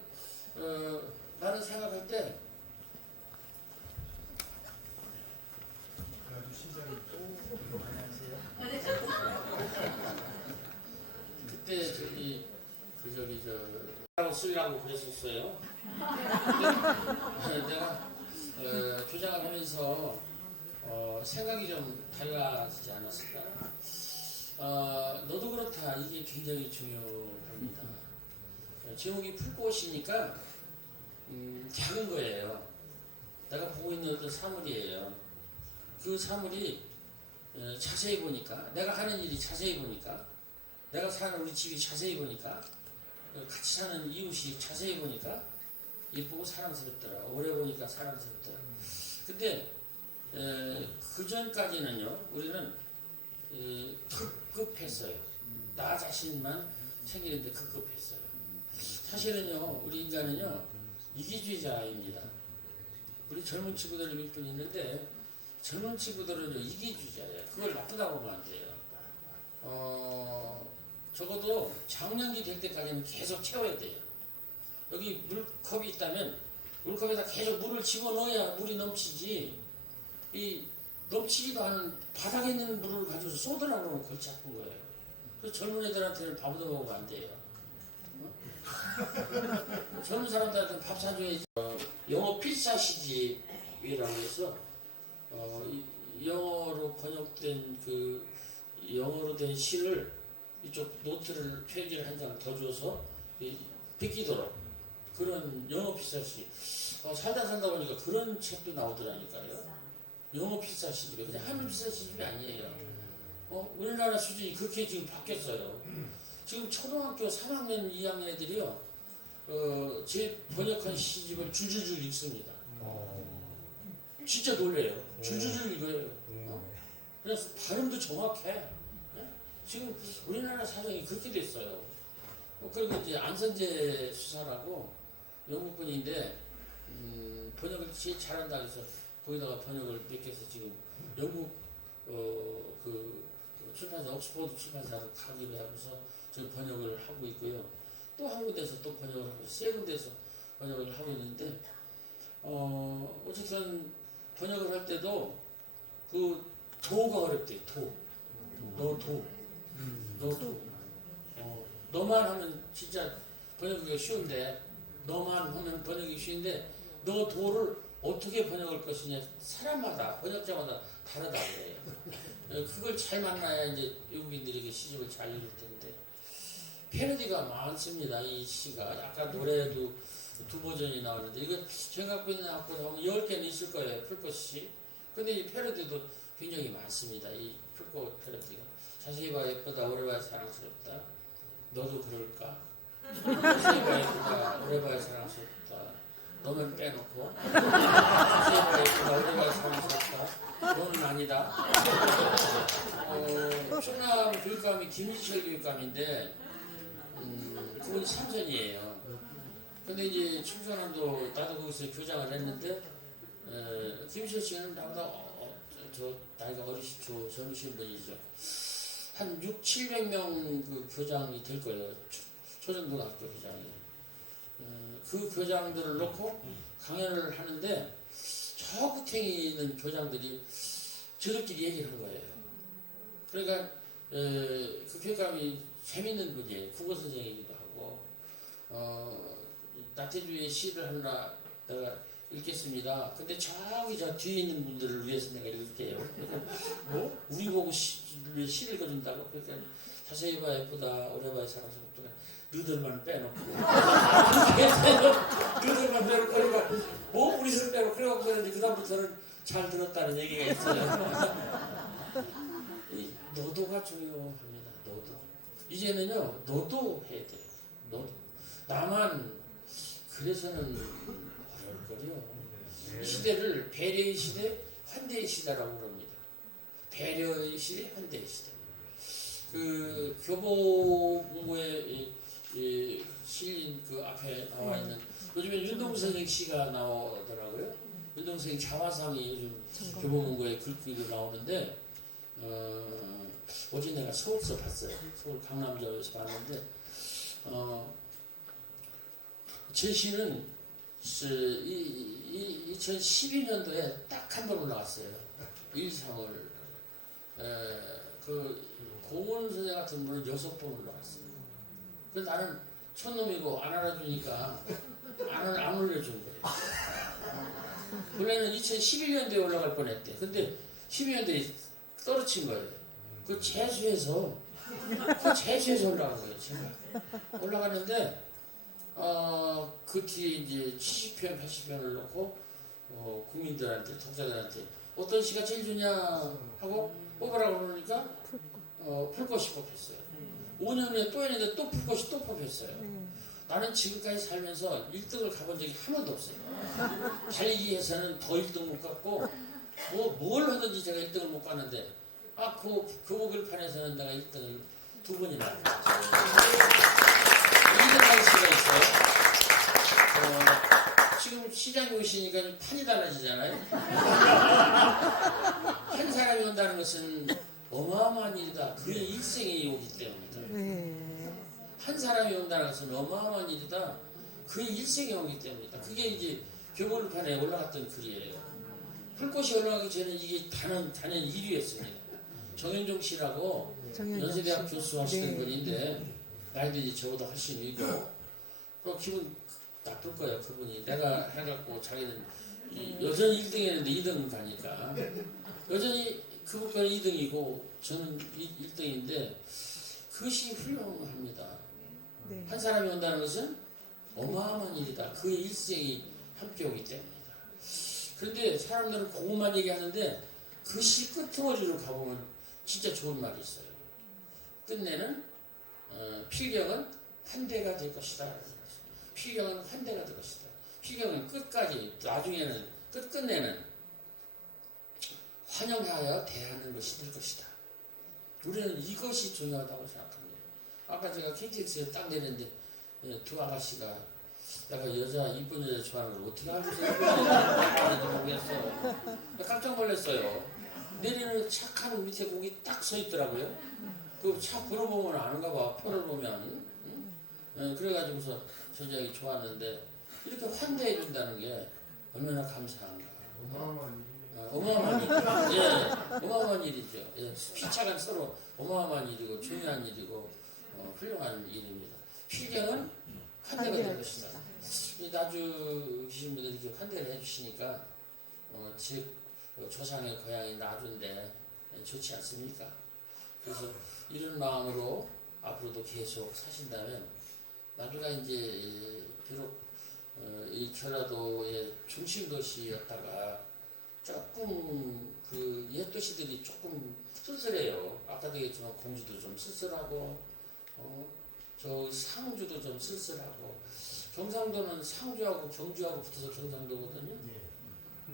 나는 생각할 때 그때 하고 쓰려고 그랬었어요. 내가 교장을 하면서 생각이 좀 달라지지 않았을까? 너도 그렇다. 이게 굉장히 중요합니다. 제목이 풀꽃이니까 작은 거예요. 내가 보고 있는 어떤 사물이에요. 그 사물이 자세히 보니까 내가 하는 일이 자세히 보니까 내가 사는 우리 집이 자세히 보니까 같이 사는 이웃이 자세히 보니까 예쁘고 사랑스럽더라. 오래 보니까 사랑스럽더라. 근데 그 전까지는요 우리는 급급했어요. 나 자신만 챙기는데 급급했어요. 사실은요 우리 인간은요 이기주의자입니다. 우리 젊은 친구들이 몇 분 있는데 젊은 친구들은 이기주의자예요. 그걸 나쁘다고 보면 안 돼요. 적어도 장년기 될 때까지는 계속 채워야 돼요. 여기 물컵이 있다면 물컵에다 계속 물을 집어넣어야 물이 넘치지. 이 넘치지도 않은 바닥에 있는 물을 가져서 쏟으라고 그러면 골치 아픈 거예요. 그 젊은 애들한테는 밥도 먹으면 안 돼요. 젊은 사람들한테는 밥 사줘야지. 영어 필사 시집이라고 해서 영어로 번역된 그 영어로 된 시를 이쪽 노트를 페이지를 한 장 더 줘서 베끼도록 그런 영어 필사 시. 살다 보니까 그런 책도 나오더라니까요. 영어 필사 시집이 그냥 한글 필사 시집이 아니에요. 우리나라 수준이 그렇게 지금 바뀌었어요. 지금 초등학교 3학년, 2학년 애들이요, 제 번역한 시집을 줄줄줄 읽습니다. 진짜 놀래요. 줄줄줄 읽어요. 그래서 발음도 정확해. 네? 지금 우리나라 사정이 그렇게 됐어요. 그리고 이제 안선재 수사라고 영국분인데, 번역을 제일 잘한다 해서 거기다가 번역을 몇 개해서 지금 영국, 출판사, 옥스퍼드 출판사를 가기로 하면서 지금 번역을 하고 있고요. 또 한 군데서 또 번역을 하고, 세 군데서 번역을 하고 있는데, 어쨌든 번역을 할 때도 그 도가 어렵대요. 도. 너만 하면 진짜 번역하기가 쉬운데, 너만 하면 번역이 쉬운데, 너 도를 어떻게 번역할 것이냐, 사람마다, 번역자마다 다르다 그래요. 그걸 잘 만나야 이제 외국인들에게 시집을 잘 읽을 텐데, 패러디가 많습니다. 이 시가. 아까 노래도 두 버전이 나오는데, 이거 제가 갖고 있는 악보를 하면 10개는 있을 거예요. 풀꽃 시. 근데 이 패러디도 굉장히 많습니다. 이 풀꽃 패러디가. 자세히 봐야 예쁘다, 오래 봐야 사랑스럽다. 너도 그럴까? 자세히 봐야 예쁘다, 오래 봐야 사랑스럽다. 너는 빼놓고. 자세히 봐야 예쁘다, 오래 봐야 사랑스럽다. 너는 아니다. 충남 교육감이 김희철 교육감인데, 그분이 삼선이에요. 근데 이제 충청남도 나도 거기서 교장을 했는데, 김희철 씨는 나보다 저 나이가 젊으신 분이죠. 한 600~700명 그 교장이 될 거예요. 초등학교 교장이. 그 교장들을 놓고 강연을 하는데, 저 끝에 있는 교장들이 저들끼리 얘기를 한 거예요. 그러니까 그 교육감이 재밌는 분이에요. 국어 선생이기도 하고, 나태주의 시를 하나 내가 읽겠습니다. 근데 저기 저 뒤에 있는 분들을 위해서 내가 읽을게요. 그러니까 뭐? 우리 보고 시를 읽어준다고? 그러니까 자세히 봐야 예쁘다, 오래 봐야 사랑스럽다. 너들만 빼놓고. 너들만 빼놓고. 그러니까 뭐 우리 들 빼놓고. 그래갖고 그런데 그다음부터는 잘 들었다는 얘기가 있어요. 노도가 중요합니다. 노도. 이제는요, 노도 해야 돼요. 노도. 나만 그래서는 어려울걸요. 이 시대를 배려의 시대, 환대의 시대라고 그럽니다. 배려의 시대, 환대의 시대. 그 교보문고에 실린 그 앞에 나와 있는, 요즘에 윤동생 시가 나오더라고요. 윤동생 자화상이 요즘 교보문고에 글귀로 나오는데, 어제 내가 서울서 봤어요. 서울 강남역에서 봤는데, 제 시는 2012년도에 딱 한 번 올라갔어요. 일상을. 그 고은 선생 같은 분은 6번 올라갔어요. 그래서 나는 촌놈이고 안 알아주니까 안 올려준 거예요. 원래는 2011년도에 올라갈 뻔했대. 근데 12년도에 떨어진 거예요. 그 재수해서 올라간 거예요. 제가 올라갔는데, 그 뒤에 이제 70편, 80편을 놓고 국민들한테, 독자들한테 어떤 시가 제일 좋냐 하고 뽑으라고 그러니까 풀꽃이 뽑혔어요. 5년 후에 또 했는데 또 풀꽃이 또 뽑혔어요. 나는 지금까지 살면서 1등을 가본 적이 한 번도 없어요. 달리기에서는 더 1등 못 갔고, 뭘 하든지 제가 1등을 못 갔는데, 교보글판에서는 내가 1등을 2번이나 했어요. 2등할 수가 있어요. 지금 시장에 오시니까 판이 달라지잖아요. 한 사람이 온다는 것은 어마어마한 일이다. 그의 일생이 오기 때문이다. 한 사람이 온다는 것은 어마어마한 일이다. 그의 일생이 오기 때문이다. 그게 이제 교보글판에 올라갔던 글이에요. 풀꽃이 올라가기 전에 이게 단연 1위였습니다. 정현종 씨라고 정현종 연세대학 씨. 교수 하시는 네. 분인데 나이도 이제 저보다 훨씬 위고 그 기분 나쁠 거예요. 그분이 내가 해갖고 자기는 여전히 1등 했는데 2등 가니까 여전히 그분과 2등이고 저는 1등인데 그것이 훌륭합니다. 네. 한 사람이 온다는 것은 어마어마한 일이다. 그의 일생이 함께 오기 때문이다. 그런데 사람들은 그것만 얘기하는데 그 시 끝머리로 가보면 진짜 좋은 말이 있어요. 끝내는 필경은 환대가 될 것이다. 필경은 환대가 될 것이다. 필경은 끝까지 나중에는 끝내는 환영하여 대하는 것이 될 것이다. 우리는 이것이 중요하다고 생각합니다. 아까 제가 KTX에 딱 내렸는데 두 아가씨가 내가 이쁜 여자 좋아하는 걸 어떻게 알고 생각하는지 모르겠어. 깜짝 놀랐어요. 내리는 착한 밑에 거기 딱 서 있더라고요. 그 차 번호 보면 아는가 봐. 표를 보면. 그래가지고서 저녁이 좋았는데 이렇게 환대해 준다는 게 얼마나 감사한가. 어마어마한 일이죠. 예, 어마어마한 일이죠. 예, 피차간 서로 어마어마한 일이고 중요한 일이고 훌륭한 일입니다. 필경은 환대가 될 것이다. 나주 계신 분들이 이렇게 환대를 해주시니까 즉 조상의 고향이 나주인데 좋지 않습니까? 그래서 이런 마음으로 앞으로도 계속 사신다면 나주가 이제 비록 이 전라도의 중심 도시였다가 조금 그 옛 도시들이 조금 쓸쓸해요. 아까도 얘기했지만 공주도 좀 쓸쓸하고 저 상주도 좀 쓸쓸하고 경상도는 상주하고 경주하고 붙어서 경상도거든요.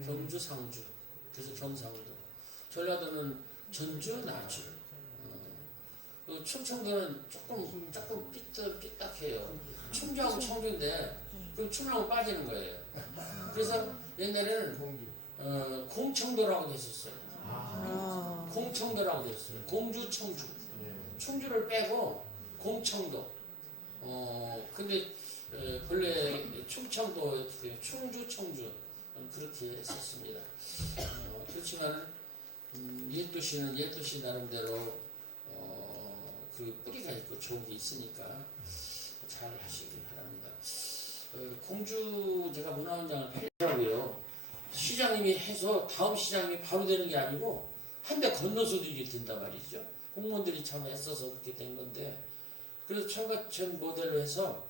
경주 상주 그래서 경상도. 전라도는 전주 나주. 충청도는 조금 삐딱해요. 충주하고 청주인데 그럼 충청하고 빠지는 거예요. 그래서 옛날에는 공청도라고 됐었어요. 공청도라고 됐어요. 공주, 청주. 충주를 빼고 공청도. 근데 본래 충청도, 충주, 청주 그렇게 했었습니다. 그렇지만 옛 도시는 옛 도시 나름대로 그 뿌리가 있고 좋은 게 있으니까 잘 하시길 바랍니다. 공주 제가 문화원장을 하려고요. 시장님이 해서 다음 시장님이 바로 되는 게 아니고 한 대 건너서도 이게 된단 말이죠. 공무원들이 참 애써서 그렇게 된 건데 그래서 청가천 모델로 해서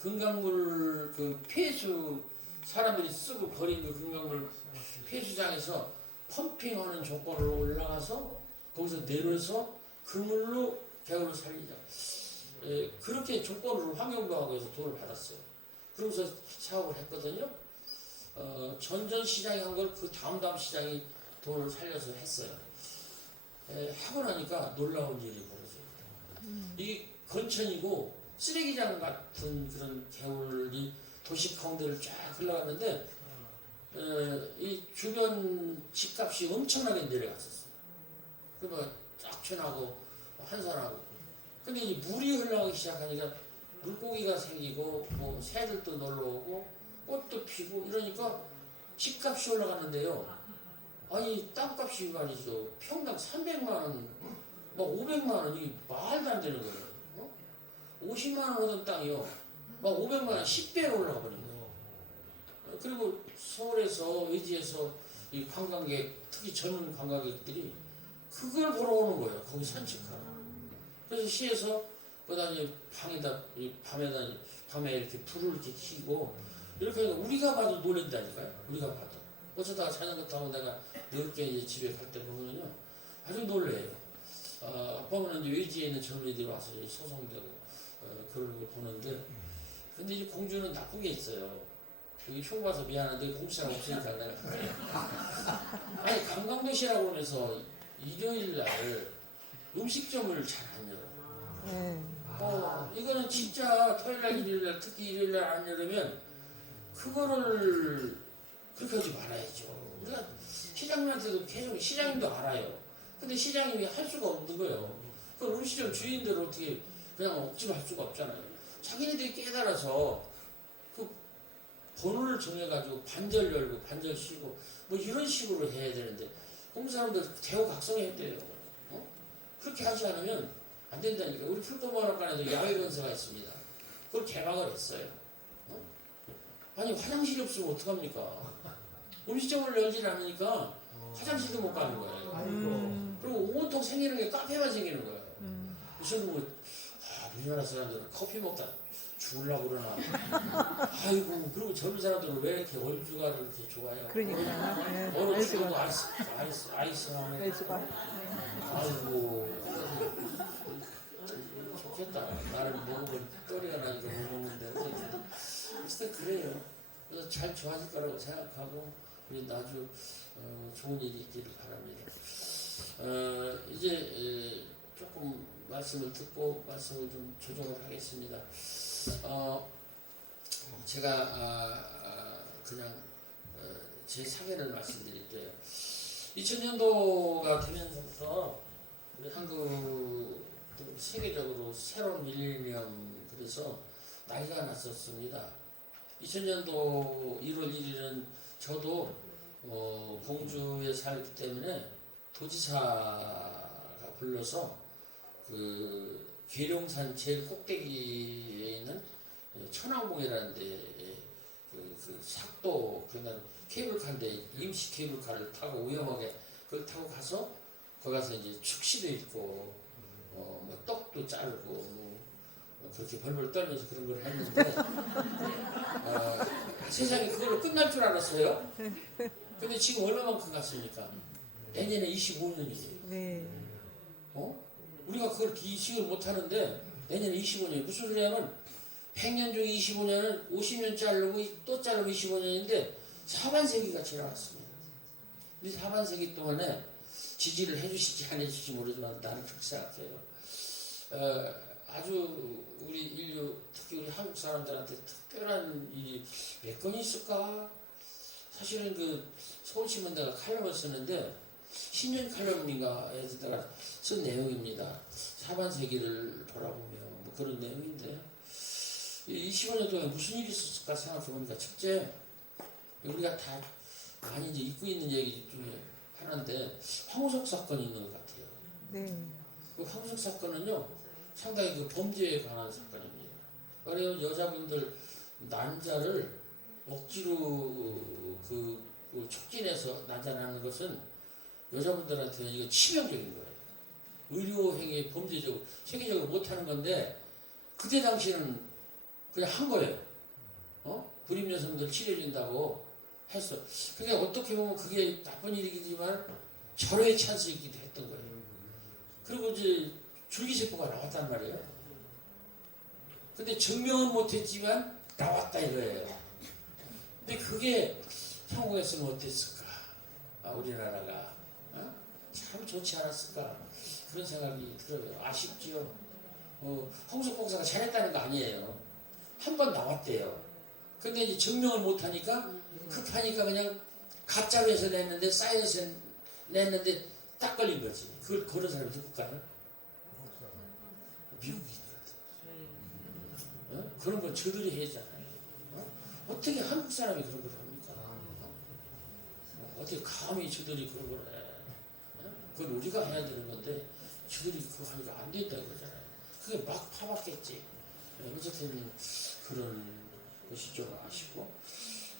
금강물 그 폐수 사람들이 쓰고 버린 그 금강물 폐수장에서 펌핑하는 조건으로 올라가서 거기서 내려서 그물로 개울을 살리자. 그렇게 조건으로 환경부하고 해서 돈을 받았어요. 그러면서 사업을 했거든요. 전전 시장이 한 걸 그 다음 시장이 돈을 살려서 했어요. 하고 나니까 놀라운 일이 벌어져요. 이 건천이고 쓰레기장 같은 그런 개울이 도시 가운데를 쫙 흘러갔는데 이 주변 집값이 엄청나게 내려갔었어요. 그러면 쫙천하고 한산하고. 근데 이 물이 흘러가기 시작하니까 물고기가 생기고 뭐 새들도 놀러 오고 꽃도 피고 이러니까 집값이 올라가는데요. 아니 땅값이 말이죠. 평당 300만 원, 막 500만 원 이 말도 안 되는 거예요. 50만 원 하던 땅이요. 막 500만 원 10배로 올라가 버린 거예요. 그리고 서울에서 의지에서 이 관광객, 특히 젊은 관광객들이 그걸 보러 오는 거예요. 거기 산책하러. 그래서 시에서 거기다 이제 밤에 이렇게 불을 이렇게 켜고 이렇게 우리가 봐도 놀란다니까요. 우리가 봐도. 어쩌다가 자전거 타고 내가 늦게 이제 집에 갈 때 보면요. 아주 놀래요. 보면 이제 외지에 있는 젊은이들이 와서 소송되고 그런 걸 보는데 근데 이제 공주는 나쁜 게 있어요. 여기 흉 봐서 미안한데 공짜가 없으니까 내가 아니 관광도시라고 하면서 일요일 날 음식점을 잘 안 열어. 이거는 진짜 토요일날 일요일날 특히 일요일날 안 열으면 그거를 그렇게 하지 말아야죠. 우리가 시장님한테도 계속 시장님도 알아요. 근데 시장님이 할 수가 없는 거예요. 그 음식점 주인들을 어떻게 그냥 억지로 할 수가 없잖아요. 자기네들이 깨달아서 그 번호를 정해가지고 반절 열고 반절 쉬고 뭐 이런 식으로 해야 되는데 공사람들 대우각성했대요. 그렇게 하지 않으면 안 된다니까. 우리 풀꽃마을관에도 야외 건설가 있습니다. 그걸 개방을 했어요. 어? 아니 화장실이 없으면 어떡합니까? 음식점을 열지 않으니까 화장실도 못 가는 거예요. 그리고 온통 생기는 게 카페만 생기는 거예요. 무슨 우리나라 사람들은 커피 먹다 죽으려고 그러나. 아이고, 그리고 젊은 사람들은 왜 이렇게 얼주가를 이렇게 좋아해요? 그러니까. 얼어 죽어도 아이스 하면. 알수가. 아이고, 좋겠다. 나를 먹으면 또리가 나니까 못 먹는데. 어쨌든 그래요. 그래서 잘 좋아질 거라고 생각하고, 우리 나주 좋은 일이 있기를 바랍니다. 이제 조금 말씀을 듣고 말씀을 좀 조정을 하겠습니다. 제가 그냥 제 사견을 말씀드릴게요. 2000년도가 되면서 우리 한국 세계적으로 새로운 밀레니엄 그래서 난리가 났었습니다. 2000년도 1월 1일은 저도 공주에 살기 때문에 도지사가 불러서 그 계룡산 제일 꼭대기에 있는 천왕봉이라는 데에 그 sak도 그냥 케이블카인데 임시 케이블카를 타고 위험하게 그걸 타고 가서 거기 가서 이제 축시도 있고 뭐 떡도 짜르고 뭐 그렇게 벌벌 떨면서 그런 걸 했는데 세상에 그걸로 끝날 줄 알았어요. 근데 지금 얼마만큼 갔습니까? 내년에 25년이에요. 네. 우리가 그걸 기식을 못 하는데 내년에 25년 무슨 소리냐면 100년 중에 25년은 50년 자르고 또 자르고 25년인데 4반세기가 지나갔습니다. 이 4반세기 동안에 지지를 해주실지 안 해주실지 모르지만 나는 그렇게 생각해요. 아주 우리 인류 특히 우리 한국 사람들한테 특별한 일이 몇 건 있을까? 사실은 그 서울신문대가 칼럼을 쓰는데 신년 칼럼인가에다가 쓴 내용입니다. 4반세기를 돌아보며 뭐 그런 내용인데 25년 동안 무슨 일이 있었을까 생각해보니까 첫째 우리가 다 많이 이제 잊고 있는 얘기 중에 하나인데 황우석 사건이 있는 것 같아요. 네. 그 황우석 사건은요 상당히 그 범죄에 관한 사건입니다. 그래서 여자분들 난자를 억지로 그 촉진해서 난자하는 것은 여자분들한테는 이거 치명적인 거예요. 의료행위 범죄적으로 세계적으로 못하는 건데 그때 당시는 그냥 한 거예요. 불임 여성들 치료해준다고 했어. 그러니까 어떻게 보면 그게 나쁜 일이지만 절호의 찬스이기도 했던 거예요. 그리고 이제 줄기세포가 나왔단 말이에요. 근데 증명은 못했지만 나왔다 이거예요. 근데 그게 한국에서는 어땠을까? 우리나라가 참 좋지 않았을까? 그런 생각이 들어요. 아쉽지요. 홍석 목사가 잘했다는 거 아니에요. 한 번 나왔대요. 근데 이제 증명을 못하니까 급하니까 그냥 가짜로 해서 냈는데 사이언스 냈는데 딱 걸린 거지. 그걸 그런 사람이 누굴까요? 미국인 것 같아요. 그런 건 저들이 해야잖아요. 어떻게 한국 사람이 그런 걸 합니까? 어떻게 감히 저들이 그런 걸 해? 그건 우리가 해야 되는 건데 저들이 그거 하니까 안 된다 그러잖아요. 그게 막 파봤겠지. 어쨌든 그런 것이 좀 아쉽고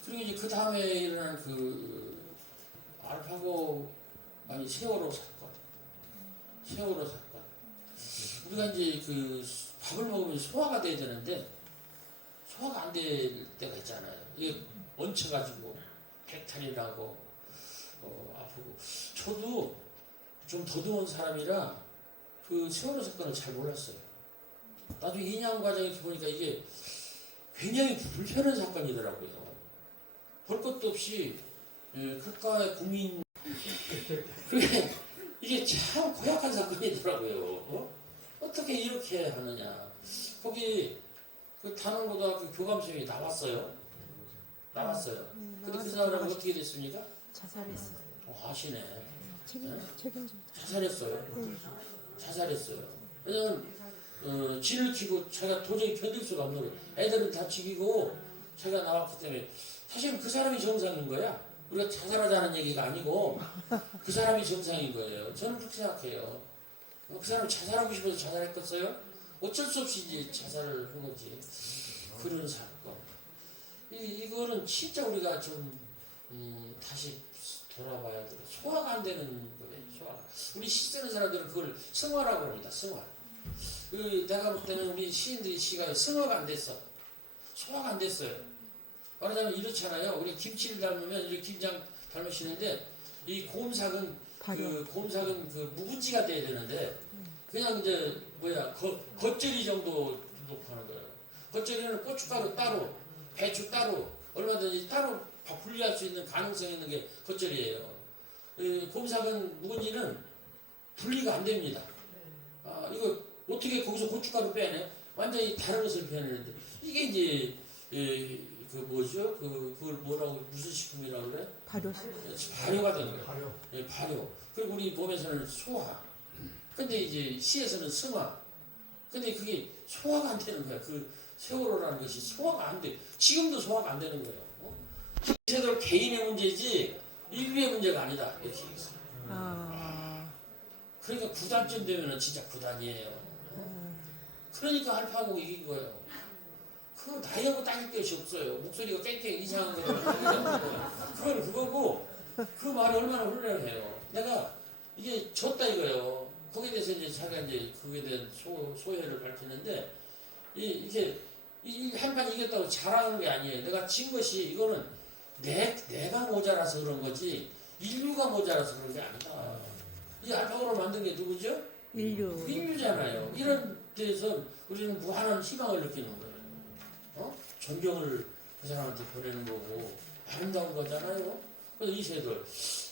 그리고 이제 그 다음에 일어난 그 알파고 아니 세월호 사건 우리가 이제 그 밥을 먹으면 소화가 돼야 되는데 소화가 안 될 때가 있잖아요. 이게 얹혀가지고 백탈이 나고 아프고 저도 좀 더듬은 사람이라 그 세월호 사건을 잘 몰랐어요. 나중에 인양 과정에 보니까 이게 굉장히 불편한 사건이더라고요. 볼 것도 없이 국가의 국민 그게 이게 참 고약한 사건이더라고요. 어떻게 이렇게 하느냐. 거기 그 단원고등학교 교감생이 나왔어요. 근데 그 사람은 어떻게 됐습니까? 자살했어요. 아시네. 책임져. 자살했어요. 왜냐면 지를 키고 자기가 도저히 견딜 수가 없는 거예요. 애들은 다 죽이고 자기가 나왔기 때문에 사실은 그 사람이 정상인 거야. 우리가 자살하자는 얘기가 아니고 그 사람이 정상인 거예요. 저는 그렇게 생각해요. 그 사람 자살하고 싶어서 자살했겠어요? 어쩔 수 없이 이제 자살을 한 거지. 그런 사건. 이거는 진짜 우리가 좀 다시 돌아봐야 돼. 소화가 안 되는 거예요. 소화. 우리 시 쓰는 사람들은 그걸 승화라고 합니다. 승화. 내가 볼 때는 우리 시인들이 시가 승화가 안 됐어. 소화가 안 됐어요. 말하자면 이렇잖아요. 우리 김치를 닮으면 이렇게 김장 닮으시는데 이 곰삭은 곰삭은 그 묵은지가 돼야 되는데 그냥 이제 겉절이 정도 놓고 하는 거예요. 겉절이는 고춧가루 따로, 배추 따로, 얼마든지 따로 분리할 수 있는 가능성이 있는 게 겉절이에요. 곰삭은 묵은지는 분리가 안 됩니다. 이거 어떻게 거기서 고춧가루 빼내? 완전히 다른 것을 빼내는데 이게 이제 그 뭐죠? 그걸 뭐라고 무슨 식품이라고 그래? 발효가 되는 거예요. 발효. 예, 발효. 그리고 우리 몸에서는 소화. 근데 이제 시에서는 승화. 근데 그게 소화가 안 되는 거야. 그 세월호라는 것이 소화가 안 돼. 지금도 소화가 안 되는 거예요. 제대로 개인의 문제지 인류의 문제가 아니다. 이렇게 얘기했어요. 그러니까 9단쯤 되면은 진짜 9단이에요. 그러니까 알파고 이긴 거예요. 그 나이하고 따질 것이 없어요. 목소리가 깽깽 이상한 거를 그건 그거고 그 말이 얼마나 훌륭해요. 내가 이게 졌다 이거예요. 거기에 대해서 이제 자기가 이제 그에 대한 소회를 밝히는데 이게 한판 이겼다고 자랑하는 게 아니에요. 내가 진 것이 이거는 내가 모자라서 그런 거지 인류가 모자라서 그런 게 아니다. 이 알파고를 만든 게 누구죠? 인류잖아요. 이런 데서 우리는 무한한 희망을 느끼는 거예요. 존경을 그 사람한테 보내는 거고 아름다운 거잖아요. 그래서 이 새들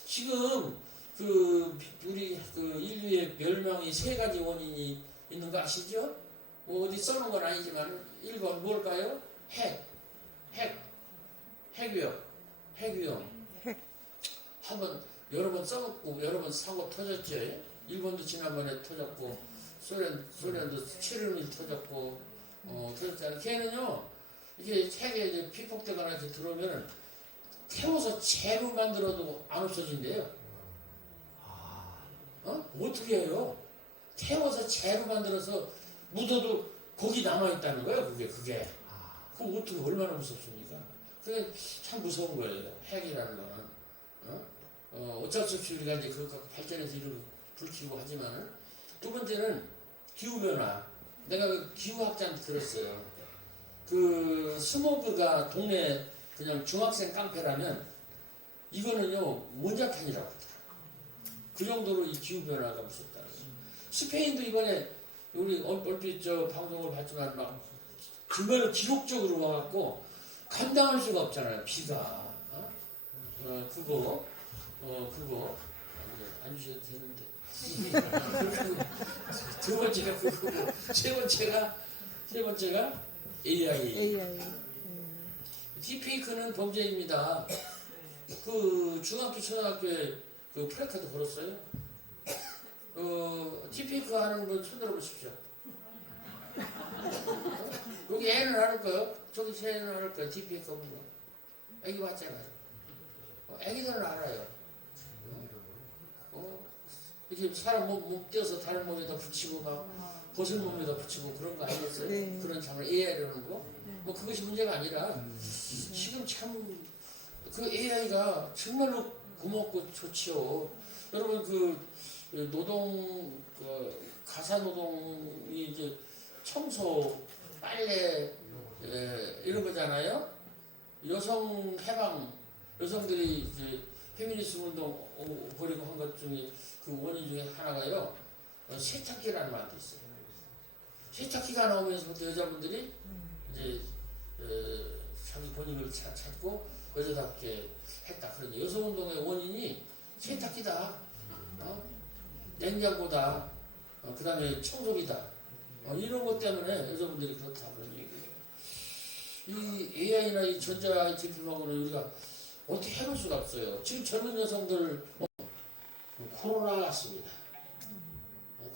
지금 우리 인류의 멸망이 세 가지 원인이 있는 거 아시죠? 어디 써놓은 건 아니지만 1번 뭘까요? 핵위험. 한번 여러 번 써먹고 여러 번 사고 터졌죠. 일본도 지난번에 터졌고 소련도 7.11 터졌고 터졌잖아요. 걔는요 이게 핵에 이제 피폭되거나 이렇게 들어오면 태워서 재로 만들어도 안 없어진대요. 어떻게 해요? 태워서 재로 만들어서 묻어도 거기 남아있다는 거예요. 그게. 그거 어떻게 얼마나 무섭습니까? 그게 참 무서운 거예요. 핵이라는 거는. 어쩔 수 없이 우리가 이제 그거 갖고 발전해서 이런 불키고 하지만은 두 번째는 기후변화. 내가 그 기후학자한테 들었어요. 그 스모그가 동네 그냥 중학생 깡패라면 이거는요 원자탄이라고 하더라고요. 그 정도로 이 기후변화가 무섭다는 거예요. 스페인도 이번에 우리 얼핏 방송을 봤지만 막 정말로 기록적으로 와갖고 감당할 수가 없잖아요. 비가. 그거 안 주셔도 되는데. 두 번째가 그거고 세 번째가 AI. 딥페이크는 범죄입니다. 그 중학교 초등학교에 그 플래카드 걸었어요. 딥페이크 하는 분 손 들어보십시오. 여기 애는 안 할까요? 저기 새 애는 안 할까요? 딥페이크 없는 거. 애기 봤잖아요. 애기들은 알아요. 이렇게 사람 몸 떼어서 다른 몸에다 붙이고 막 벗은 몸에다 붙이고 그런 거 아니겠어요? 네. 그런 잠을 AI라는 거? 뭐 그것이 문제가 아니라 지금 참 그 AI가 정말로 고맙고 좋지요. 여러분 가사 노동이 이제 청소, 빨래 이런 거잖아요. 여성 해방, 여성들이 이제 페미니스트 운동 벌이고 한 것 중에 그 원인 중에 하나가요. 세탁기라는 말도 있어요. 세탁기가 나오면서부터 여자분들이 이제 자기 본인을 찾고 여자답게 했다. 그러니 여성운동의 원인이 세탁기다. 냉장고다. 그 다음에 청소기다. 이런 것 때문에 여자분들이 그렇다. 그런 얘기예요. 이 AI나 이 전자제품하고는 우리가 어떻게 해볼 수가 없어요. 지금 젊은 여성들 코로나 왔습니다.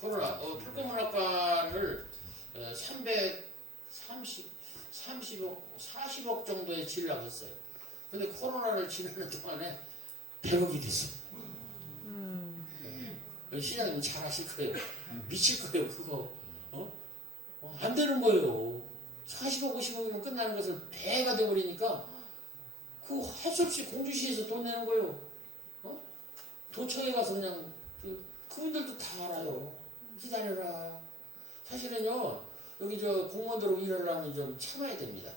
코로나 풀공문학과를 40억 정도에 지으려고 했어요. 근데 코로나를 지내는 동안에 100억이 됐어요. 시장님 잘 아실 거예요. 미칠 거예요, 그거. 안 되는 거예요. 40억, 50억이면 끝나는 것을 배가 돼버리니까 그 할 수 없이 공주시에서 돈 내는 거예요. 도청에 가서 그냥 그분들도 다 알아요. 기다려라. 사실은요, 여기 저 공무원들 일하려면 좀 참아야 됩니다.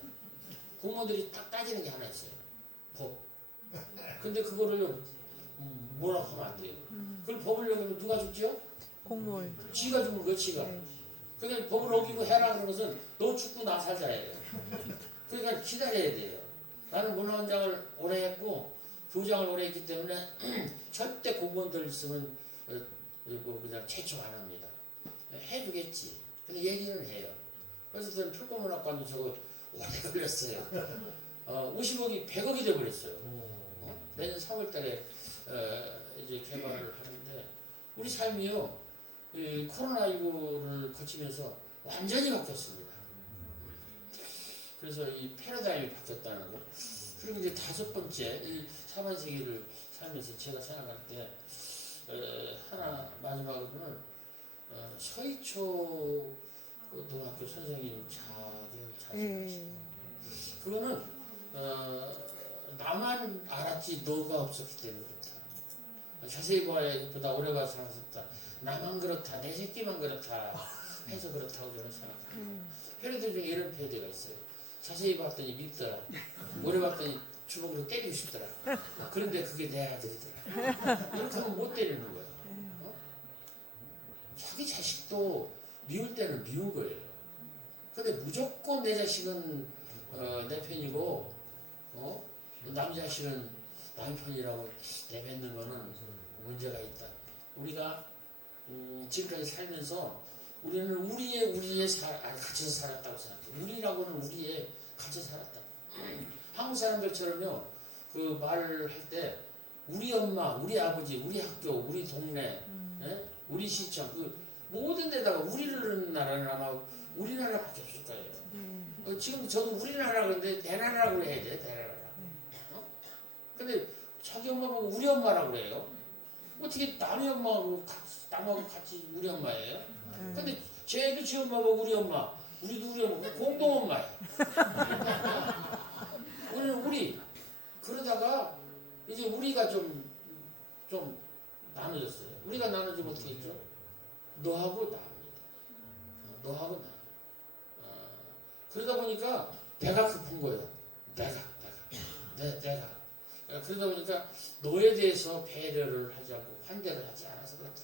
공무원들이 딱 따지는 게 하나 있어요. 법. 근데 그거를 뭐라고 하면 안 돼요. 그걸 법을 어기면 누가 죽죠? 공무원. 지가 죽는 거예요, 지가. 네. 그러니까 법을 어기고 해라 그런 것은 너 죽고 나 살자예요. 그러니까 기다려야 돼요. 나는 문화원장을 오래 했고 교장을 오래 했기 때문에 절대 공무원들 있으면 뭐 그냥 채촉 안 합니다. 해주겠지. 근데 얘기는 해요. 그래서 저는 풀꽃문학관도 저거 오래 걸렸어요. 50억이 100억이 돼버렸어요. 내년 3월 달에 이제 개발을 하는데 우리 삶이요 이 코로나19를 거치면서 완전히 바뀌었습니다. 그래서 이 패러다임이 바뀌었다는 거. 그리고 이제 다섯 번째 이 4반세기를 살면서 제가 생각할 때 하나 마지막으로는 서희초 고등학교 선생님 자기 그거는 나만 알았지 너가 없었기 때문에 그렇다. 자세히 보다 오래 봐서 살았다. 나만 그렇다. 내 새끼만 그렇다. 해서 그렇다고 저는 생각합니다. 패러디 중에 이런 패러디가 있어요. 자세히 봤더니 밉더라. 오래 봤더니 주먹으로 때리고 싶더라. 그런데 그게 내 아들이더라. 이렇게 하면 못 때리는 거예요. 자기 자식도 미울 때는 미운 거예요. 근데 무조건 내 자식은 내 편이고 남 자식은 남 편이라고 내뱉는 거는 문제가 있다. 우리가 지금까지 살면서 우리는 우리의 갇혀서 살았다고 생각해요. 우리라고는 우리의 갇혀서 살았다. 한국 사람들처럼요, 그 말을 할 때 우리 엄마, 우리 아버지, 우리 학교, 우리 동네, 우리 시청, 그 모든 데다가 우리를 넣는 나라는 아마 우리나라밖에 없을 거예요. 지금 저도 우리나라 그러는데 내 나라라고 해야 돼, 내 나라. 근데 자기 엄마 보고 우리 엄마라고 그래요. 어떻게 남의 엄마하고 남하고 같이 우리 엄마예요? 근데 쟤도 지 엄마 보고 우리 엄마, 우리도 우리 엄마, 공동 엄마예요. 우리는 우리. 그러다가 이제 우리가 좀 나눠졌어요. 우리가 나눠지면 어떻게 했죠? 너하고 나입니다. 너하고 나. 그러다 보니까 내가 급한 거예요. 내가. 그러다 보니까 너에 대해서 배려를 하지 않고 환대를 하지 않아서 그렇다.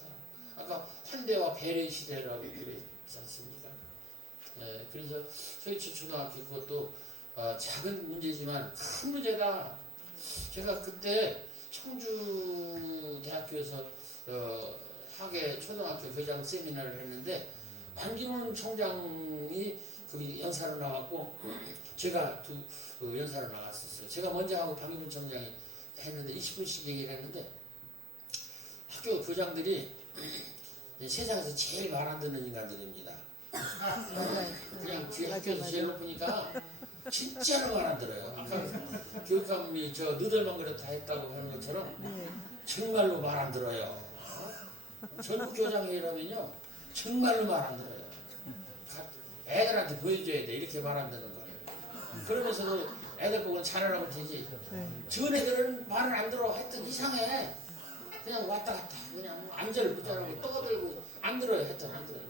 아까 환대와 배려 시대라고 그랬지 않습니까? 그래서 서희초 초등학교 그것도 작은 문제지만 큰 문제다. 제가 그때 청주대학교에서 학예 초등학교 교장 세미나를 했는데 반기문 총장이 그 연사로 나왔고 제가 연사로 나갔었어요. 제가 먼저 하고 반기문 총장이 했는데 20분씩 얘기를 했는데 학교 교장들이 세상에서 제일 말 안 듣는 인간들입니다. 그냥 학교에서 제일 높으니까 진짜로 말 안 들어요. 아까 교육감이 저 너들만 그렇다 했다고 하는 것처럼 정말로 말 안 들어요. 전국 교장회의라면요 정말로 말 안 들어요. 애들한테 보여줘야 돼. 이렇게 말 안 듣는 거예요. 그러면서도 애들 보고 잘하라고 되지. 저 애들은 말을 안 들어. 하여튼 이상해. 그냥 왔다 갔다. 그냥 안절부절하고 떠들고 안 들어요. 하여튼 안 들어요.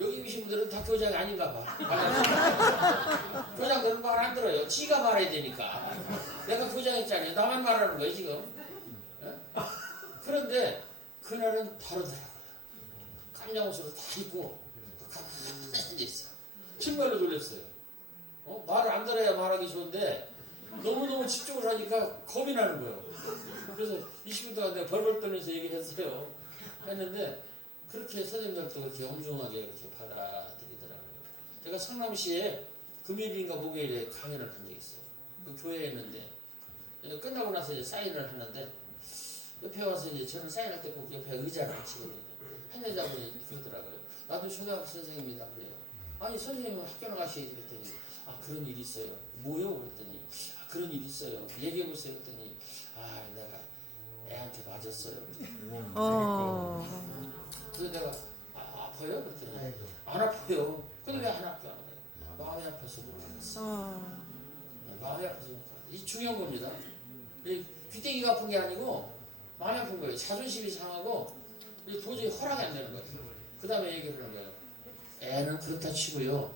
여기 계신 분들은 다 교장이 아닌가 봐. 교장들은 말 안 들어요. 지가 말해야 되니까. 내가 교장했잖아요. 나만 말하는 거예요 지금. 그런데 그날은 다르더라고요. 깜짝 옷으로 다 입고 가만히 앉아있어. 정말로 놀랐어요. 말을 안 들어야 말하기 좋은데 너무너무 집중을 하니까 겁이 나는 거예요. 그래서 20분 동안 내가 벌벌 떨면서 얘기했어요. 했는데 그렇게 선생님들도 그렇게 엄중하게 이렇게 받아들이더라고요. 제가 성남시에 금요일인가 목요일에 강연을 한 적이 있어요. 그 교회에 있는데 끝나고 나서 이제 사인을 하는데 옆에 와서 이제 저는 사인할 때 꼭 옆에 의자를 앉히거든요. 한 여자분이 그러더라고요. 나도 초등학교 선생님이다 그래요. 아니 선생님은 학교 나가셔야지 그랬더니 그런 일이 있어요. 뭐요? 그랬더니 그런 일이 있어요. 얘기해보세요. 그랬더니 내가 애한테 맞았어요. 아파요. 근데 왜 한 학교 안 가요? 마음이 아파서 못 가겠어. 마음이 아파서 못 가요. 이 중요한 겁니다. 이 귀때기가 아픈 게 아니고 마음이 아픈 거예요. 자존심이 상하고 도저히 허락이 안 되는 거예요. 그 다음에 얘기를 하는 거예요. 애는 그렇다 치고요.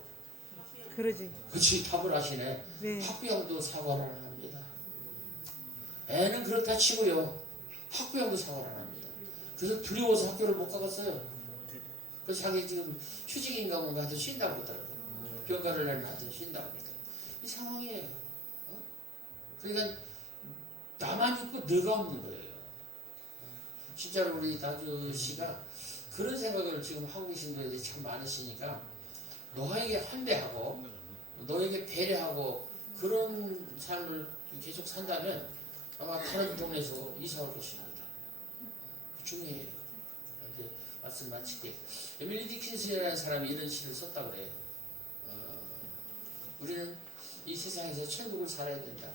그러지. 그치, 답을 하시네. 네. 학부형도 사과를 안 합니다. 애는 그렇다 치고요. 학부형도 사과를 안 합니다. 그래서 두려워서 학교를 못 가겠어요. 그래서 자기 지금 휴직인가 뭔가 하여튼 쉰다고 그러더라고요. 병가를 내면 하여튼 쉰다고 그러더라고요. 이 상황이에요. 어? 그러니까 나만 있고 너가 없는 거예요. 진짜로 우리 나주 씨가 그런 생각을 지금 하고 계신 분들이 참 많으시니까 너에게 환대하고 너에게 배려하고 그런 삶을 계속 산다면 아마 다른 동네에서 이사 올 것입니다. 중요해요. 이렇게 말씀 마칠게요. 에밀리 디킨슨이라는 사람이 이런 시를 썼다고 그래요. 우리는 이 세상에서 천국을 살아야 된다.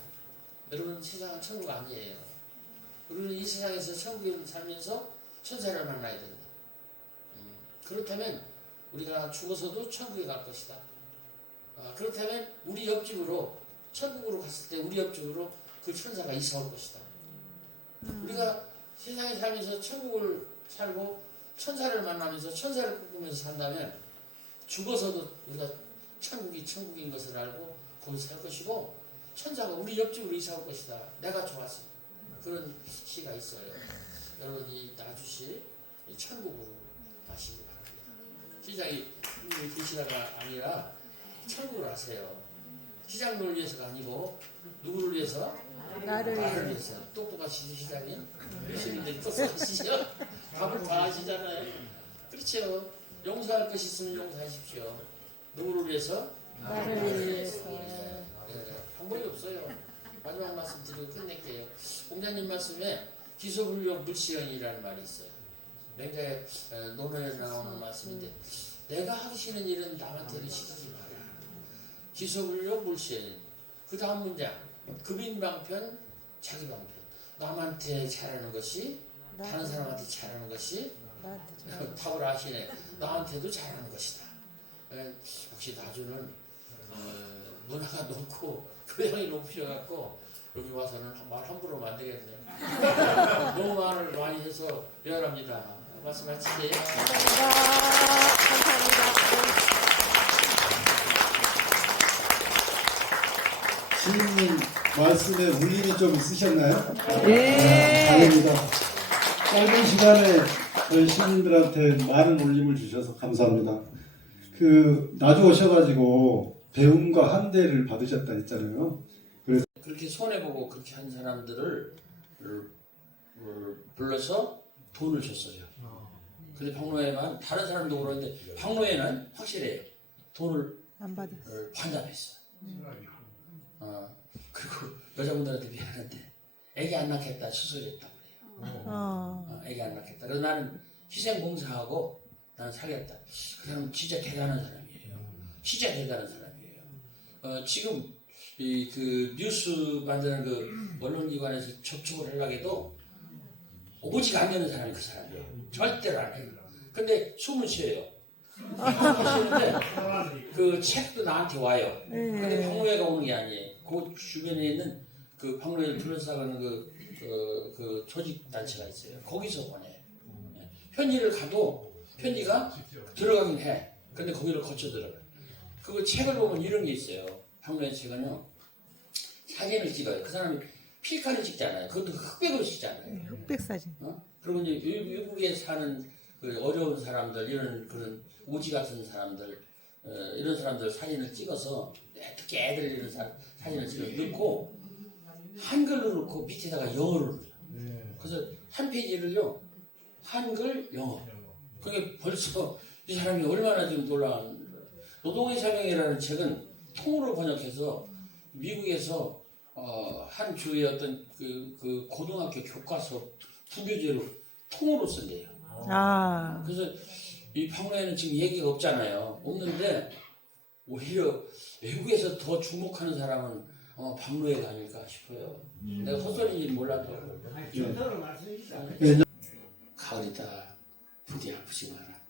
여러분, 세상은 천국 아니에요. 우리는 이 세상에서 천국을 살면서 천사를 만나야 된다. 그렇다면 우리가 죽어서도 천국에 갈 것이다. 그렇다면 우리 옆집으로 천국으로 갔을 때 우리 옆집으로 그 천사가 이사 올 것이다. 우리가 세상에 살면서 천국을 살고 천사를 만나면서 천사를 꿈꾸면서 산다면 죽어서도 우리가 천국이 천국인 것을 알고 거기서 살 것이고 천사가 우리 옆집으로 이사 올 것이다. 내가 좋았어. 그런 시가 있어요. 여러분, 이 나주시 천국으로 가시기 바랍니다. 시장이 계시다가 아니라 천국을 하세요. 시장을 위해서가 아니고 누구를 위해서? 나를 위해서. 똑똑하시죠, 시장님? 시민들이 똑똑하시죠? 답을 다 하시잖아요. 그렇죠. 용서할 것이 있으면 용서하십시오. 누구를 위해서? 나를 위해서. 방법이 없어요. 마지막 말씀 드리고 끝낼게요. 공자님 말씀에 기소불력 물시연이라는 말이 있어요. 맹자의 논어에 나오는 말씀인데 내가 하기 싫은 일은 남한테는 시키지 마라. 기소불력 물시연. 그 다음 문장 급인방편 자기방편. 남한테 잘하는 것이 다른 사람한테 잘하는 것이 답을 아시네. 나한테도 잘하는 것이다. 역시 나주는 문화가 높고 교양이 높으셔갖고 여기 와서는 말 함부로 하면 안 되겠네요. 너무 말을 많이 해서 미안합니다. 말씀 마치세요. 감사합니다. 주인님 말씀에 울림이 좀 있으셨나요? 네. 다행입니다. 짧은 시간에 저희 시민들한테 많은 울림을 주셔서 감사합니다. 나주 오셔가지고 배움과 환대를 받으셨다 했잖아요. 그렇게 손해보고 그렇게 한 사람들을 불러서 돈을 줬어요. 근데 박노회만 다른 사람도 그러는데 박노회는 확실해요. 돈을 안 받았어. 환납했어. 그리고 여자분들한테 미안한데 애기 안 낳겠다 수술했다고 그래요. 애기 안 낳겠다. 그래서 나는 희생봉사하고 나는 살겠다. 그 사람은 진짜 대단한 사람이에요. 진짜 대단한 사람이에요. 지금 그 뉴스 만드는 그 언론기관에서 접촉을 하려고 해도 오지가 않는 사람이 그 사람이에요. 절대로 안 해요. 근데 숨을 쉬어요. 쉬는데 그 책도 나한테 와요. 근데 박노회가 오는 게 아니에요. 그 주변에 있는 그 박노회를 둘러싸는 그 조직 단체가 있어요. 거기서 보내요. 편지를 가도 편지가 들어가긴 해. 근데 거기를 거쳐 들어가요. 그 책을 보면 이런 게 있어요. 박노회 책은요. 사진을 찍어요. 그 사람이 필카를 찍잖아요. 그것도 흑백으로 찍잖아요. 흑백 사진. 그리고 이제 외국에 사는 그 어려운 사람들, 이런 그런 오지 같은 사람들, 이런 사람들 사진을 찍어서 특히 애들 이런 사진을 찍어 넣고 한글로 넣고 밑에다가 영어를 넣어요. 그래서 한 페이지를요 한글, 영어. 그게 벌써 이 사람이 얼마나 지금 놀라운. 노동의 사명이라는 책은 통으로 번역해서 미국에서 한 주의 어떤 그 고등학교 교과서 부교재로 통으로 쓴대요. 그래서 이 박노회는 지금 얘기가 없잖아요. 없는데 오히려 외국에서 더 주목하는 사람은 박노회가 아닐까 싶어요. 내가 헛소리인지 몰라도 가을이다 부디 아프지 마라.